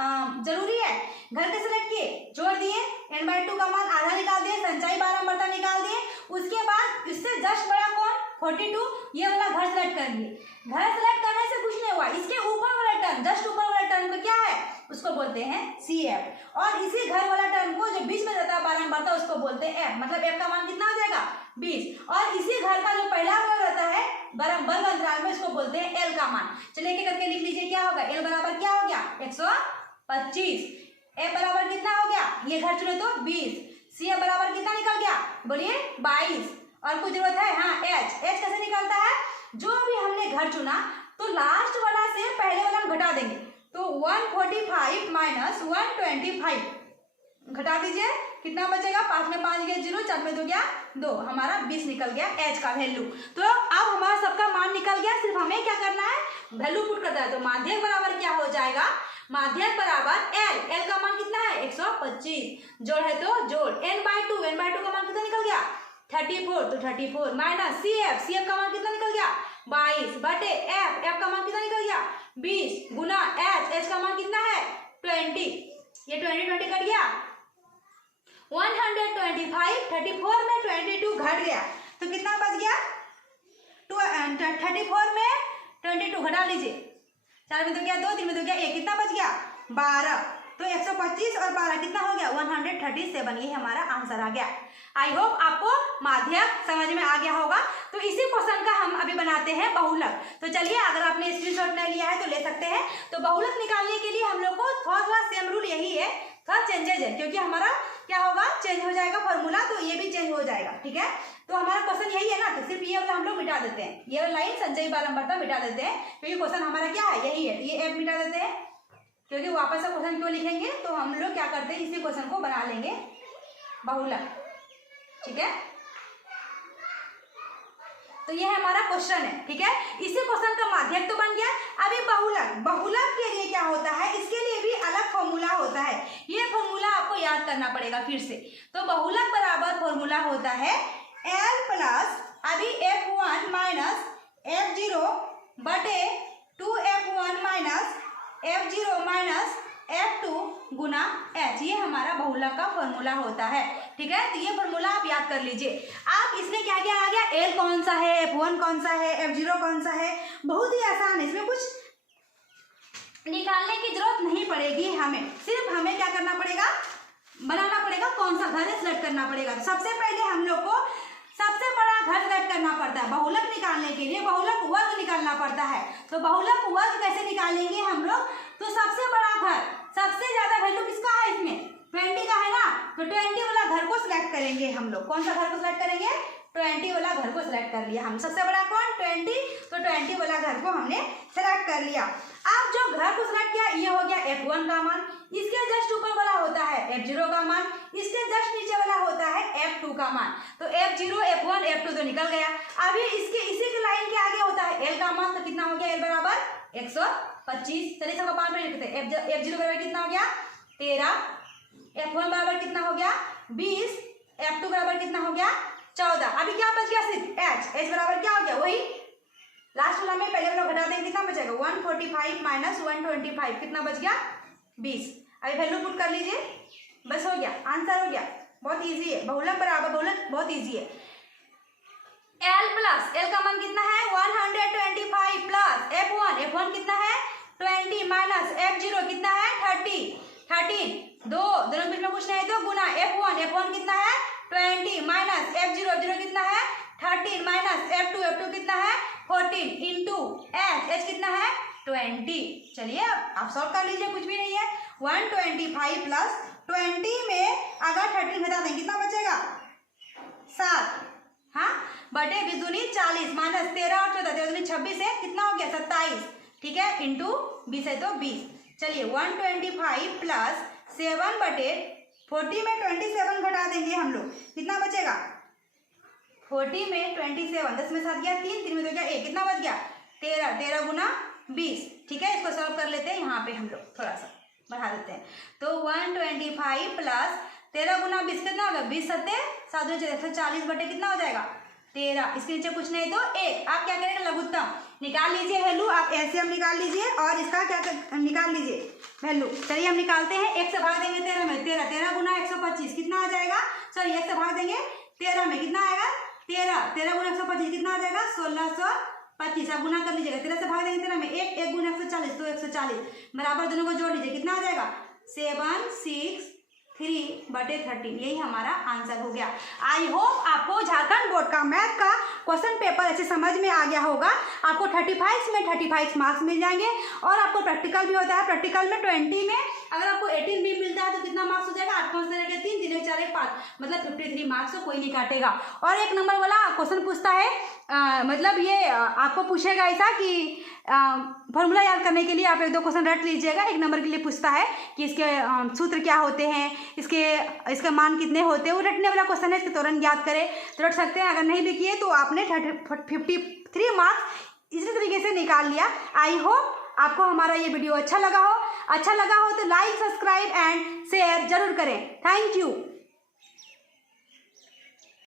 जरूरी है। घर के सेलेक्ट किए जोड़ दिए n/2 का मान आधा निकाल दिए संचयी बारंबारता निकाल दिए उसके बाद इससे जस्ट बड़ा कौन 42 ये वाला घर सेलेक्ट कर लिए। घर सेलेक्ट करने से कुछ नहीं हुआ, इसके ऊपर वाला टर्म, जस्ट ऊपर वाला टर्म में क्या है, उसको बोलते हैं CF। और इसी घर वाला टर्म को जो बीच में रहता है 12 नंबर का, उसको बोलते हैं F। मतलब F का मान कितना हो जाएगा 20। और इसी घर का जो पहला वाला रहता है वर्ग अंतराल में, उसको बोलते हैं L का मान। चलिए एक करके लिख लीजिए, क्या होगा, L बराबर क्या हो गया 125। F बराबर कितना हो गया, ये घर चुने तो 20। CF बराबर कितना निकल गया, बोलिए 22। और कुछ जरूरत है, हाँ H कैसे निकलता है, जो भी हमने घर चुना तो लास्ट वाला से पहले वाला हम घटा देंगे। तो 145 माइनस 125 घटा दीजिए, कितना बचेगा, 5 में 5 गया 0, 4 में 2 गया 2, हमारा 20 निकल गया H का वैल्यू। तो अब हमारा सबका मान निकल गया, सिर्फ हमें क्या करना है, वैल्यू पुट करना है। तो माध्यक बराबर क्या हो जाएगा, माध्यक बराबर L का मान कितना है 125, जोड़ है तो जोड़, n/2 का मान कितना निकल गया 34, तो 34 माइनस CF का मान कितना निकल गया 22 बटे F का मान कितना निकल गया 20 गुना H का मान कितना है 20, ये 20 कट गया 125, 34 में 22 घट गया तो कितना बच गया 34 में 22 घटा लीजिए, 4 में 2 गया 2, 3 में 2 गया 1, कितना बच गया 12। तो 125 और 12 कितना हो गया 137, ये हमारा आंसर आ गया। आई होप आपको माध्यक समझ में आ गया होगा। तो इसी क्वेश्चन का हम अभी बनाते हैं बहुलक। तो चलिए, अगर आपने स्क्रीनशॉट नहीं लिया है तो ले सकते हैं। तो बहुलक निकालने के लिए हम लोग को थोड़ा सेम रूल यही है, थोड़ा चेंजेज है, क्योंकि हमारा क्या होगा, चेंज हो जाएगा फॉर्मूला, तो ये भी चेंज हो जाएगा, ठीक है। तो हमारा क्वेश्चन यही है ना, तो सिर्फ ये वाला हम लोग मिटा देते हैं, ये लाइन संचयी बारंबारता मिटा देते हैं, क्योंकि क्वेश्चन हमारा क्या है यही है। ये F मिटा देते हैं, क्योंकि वापस से क्वेश्चन क्यों लिखेंगे, तो हम लोग क्या करते हैं, इसी क्वेश्चन को बना लेंगे बहुलक, ठीक है। तो ये हमारा क्वेश्चन है, ठीक है। इसी क्वेश्चन का माध्यक तो बन गया। अभी बहुलक के लिए क्या होता है, इसके लिए भी अलग फॉर्मूला होता है, ये फॉर्मूला आपको याद करना पड़ेगा फिर से। तो बहुलक बराबर फॉर्मूला होता है L प्लस अभी F1 माइनस F0 बटे 2F1 minus F0 minus F2 गुना H, ये हमारा बहुलक का फॉर्मूला होता है, ठीक है। तो ये फॉर्मूला आप याद कर लीजिए। आप इसमें क्या क्या आ गया, L कौन सा है, F1 कौन सा है, F0 कौन सा है, बहुत ही आसान है, इसमें कुछ निकालने की जरूरत नहीं पड़ेगी हमें, सिर्फ हमें क्या करना पड़ेगा, बनाना पड़ेगा, कौन सा घर है सेलेक्ट करना पड़ेगा। तो सबसे पहले हम लोग को सबसे बड़ा घर सेलेक्ट करना पड़ता है, बहुलक निकालने के लिए बहुलक वर्ग निकालना पड़ता है। तो बहुलक वर्ग कैसे निकालेंगे हम लोग, तो सबसे बड़ा घर, सबसे ज्यादा वैल्यू किसका है, इसमें 20 का है ना, तो 20 वाला घर को सिलेक्ट करेंगे हम लोग। कौन सा घर को सिलेक्ट करेंगे, 20 वाला घर को सिलेक्ट कर लिया हम, सबसे बड़ा कौन 20, तो 20 वाला घर को हमने सिलेक्ट कर लिया। अब जो घर को सिलेक्ट किया, ये हो गया F1 का मान, इसके जस्ट ऊपर वाला होता है F0 का मान, इसके जस्ट नीचे वाला होता है F2 का मान। तो F0 F1 F2 तो निकल गया। अभी इसके इसी के लाइन के आगे होता है L का मान, तो कितना हो गया L बराबर 125। चलिए सबका पान पे लिखते हैं, F0 बराबर कितना हो गया 13, F1 बराबर कितना हो गया 20, F2 बराबर कितना हो गया 14। अभी क्या बच गया सिर्फ H बराबर क्या हो गया, वही लास्ट वाला में पहले वाला घटा देंगे, कितना बचेगा 145 माइनस 125, कितना बच गया 20। अभी वैल्यू पुट कर लीजिए, बस हो गया, आंसर हो गया। बहुत इजी है, बहुलक बराबर बहुलक बहुत इजी है। L प्लस L का मान कितना है 125 प्लस F1 कितना है 20 माइनस F0 कितना है 13 दोनों बीच में कुछ नहीं तो गुना F1 कितना है 20 माइनस F0 कितना है 13 माइनस F2 कितना है 14 इंटू H कितना है 20। चलिए अब आप सॉल्व कर लीजिए, कुछ भी नहीं है। 125 प्लस 20 में अगर 13 घटा दें कितना बचेगा 7, हाँ बटे 20 दूनी 40 माइनस 13 और 14 13 दूनी 26 है, कितना हो गया 27, ठीक है, इंटू 20 है तो 20। चलिए 125 प्लस 7 बटे 40 में 27 घटा देंगे हम लोग, कितना बचेगा 40 में 27, 10 में 7 गया 3, 3 में 2 गया 1, कितना बच गया 13, 13 गुना 20, ठीक है। इसको सॉल्व कर लेते हैं, यहाँ पे हम लोग थोड़ा सा बढ़ा देते हैं। तो 125 प्लस 13 गुना 20 कितना होगा 20 सत्ते 7 140 बटे कितना हो जाएगा 13, इसके नीचे कुछ नहीं तो 1। आप क्या करेंगे लघुत्तम निकाल लीजिए वैल्यू, आप एलसीएम निकाल लीजिए और इसका क्या निकाल लीजिए वैल्यू। चलिए हम निकालते हैं, 1 से भाग देंगे 13 में, 13 गुना 125 कितना आ जाएगा, सॉरी 1 से भाग देंगे 13 में कितना आएगा 13 गुना 125 कितना आ जाएगा 1625। आप गुना कर लीजिएगा, 13 से भाग देंगे 13 में, एक गुना 140 तो 140 बराबर, दोनों को जोड़ लीजिए, कितना आ जाएगा 763/13। यही हमारा आंसर हो गया। आई होप आपको झारखंड बोर्ड का मैथ का क्वेश्चन पेपर ऐसे समझ में आ गया होगा। आपको 35 में 35 मार्क्स मिल जाएंगे और आपको प्रैक्टिकल भी होता है। प्रैक्टिकल में 20 में अगर आपको 18 भी मिलता है तो कितना मार्क्स हो जाएगा 8 5 3 3 4 5 मतलब 53 मार्क्स तो कोई नहीं काटेगा। और एक नंबर वाला क्वेश्चन पूछता है मतलब ये आपको पूछेगा ऐसा कि फॉर्मूला याद करने के लिए आप 1-2 क्वेश्चन रट लीजिएगा। 1 नंबर के लिए पूछता है कि इसके सूत्र क्या होते हैं, इसके मान कितने होते हैं, वो रटने वाला क्वेश्चन है, इसके तुरंत याद करें तो रट सकते हैं। अगर नहीं भी किए तो आपने 53 मार्क्स इसी तरीके से निकाल लिया। आई होप आपको हमारा ये वीडियो अच्छा लगा हो तो लाइक सब्सक्राइब एंड शेयर जरूर करें। Thank you.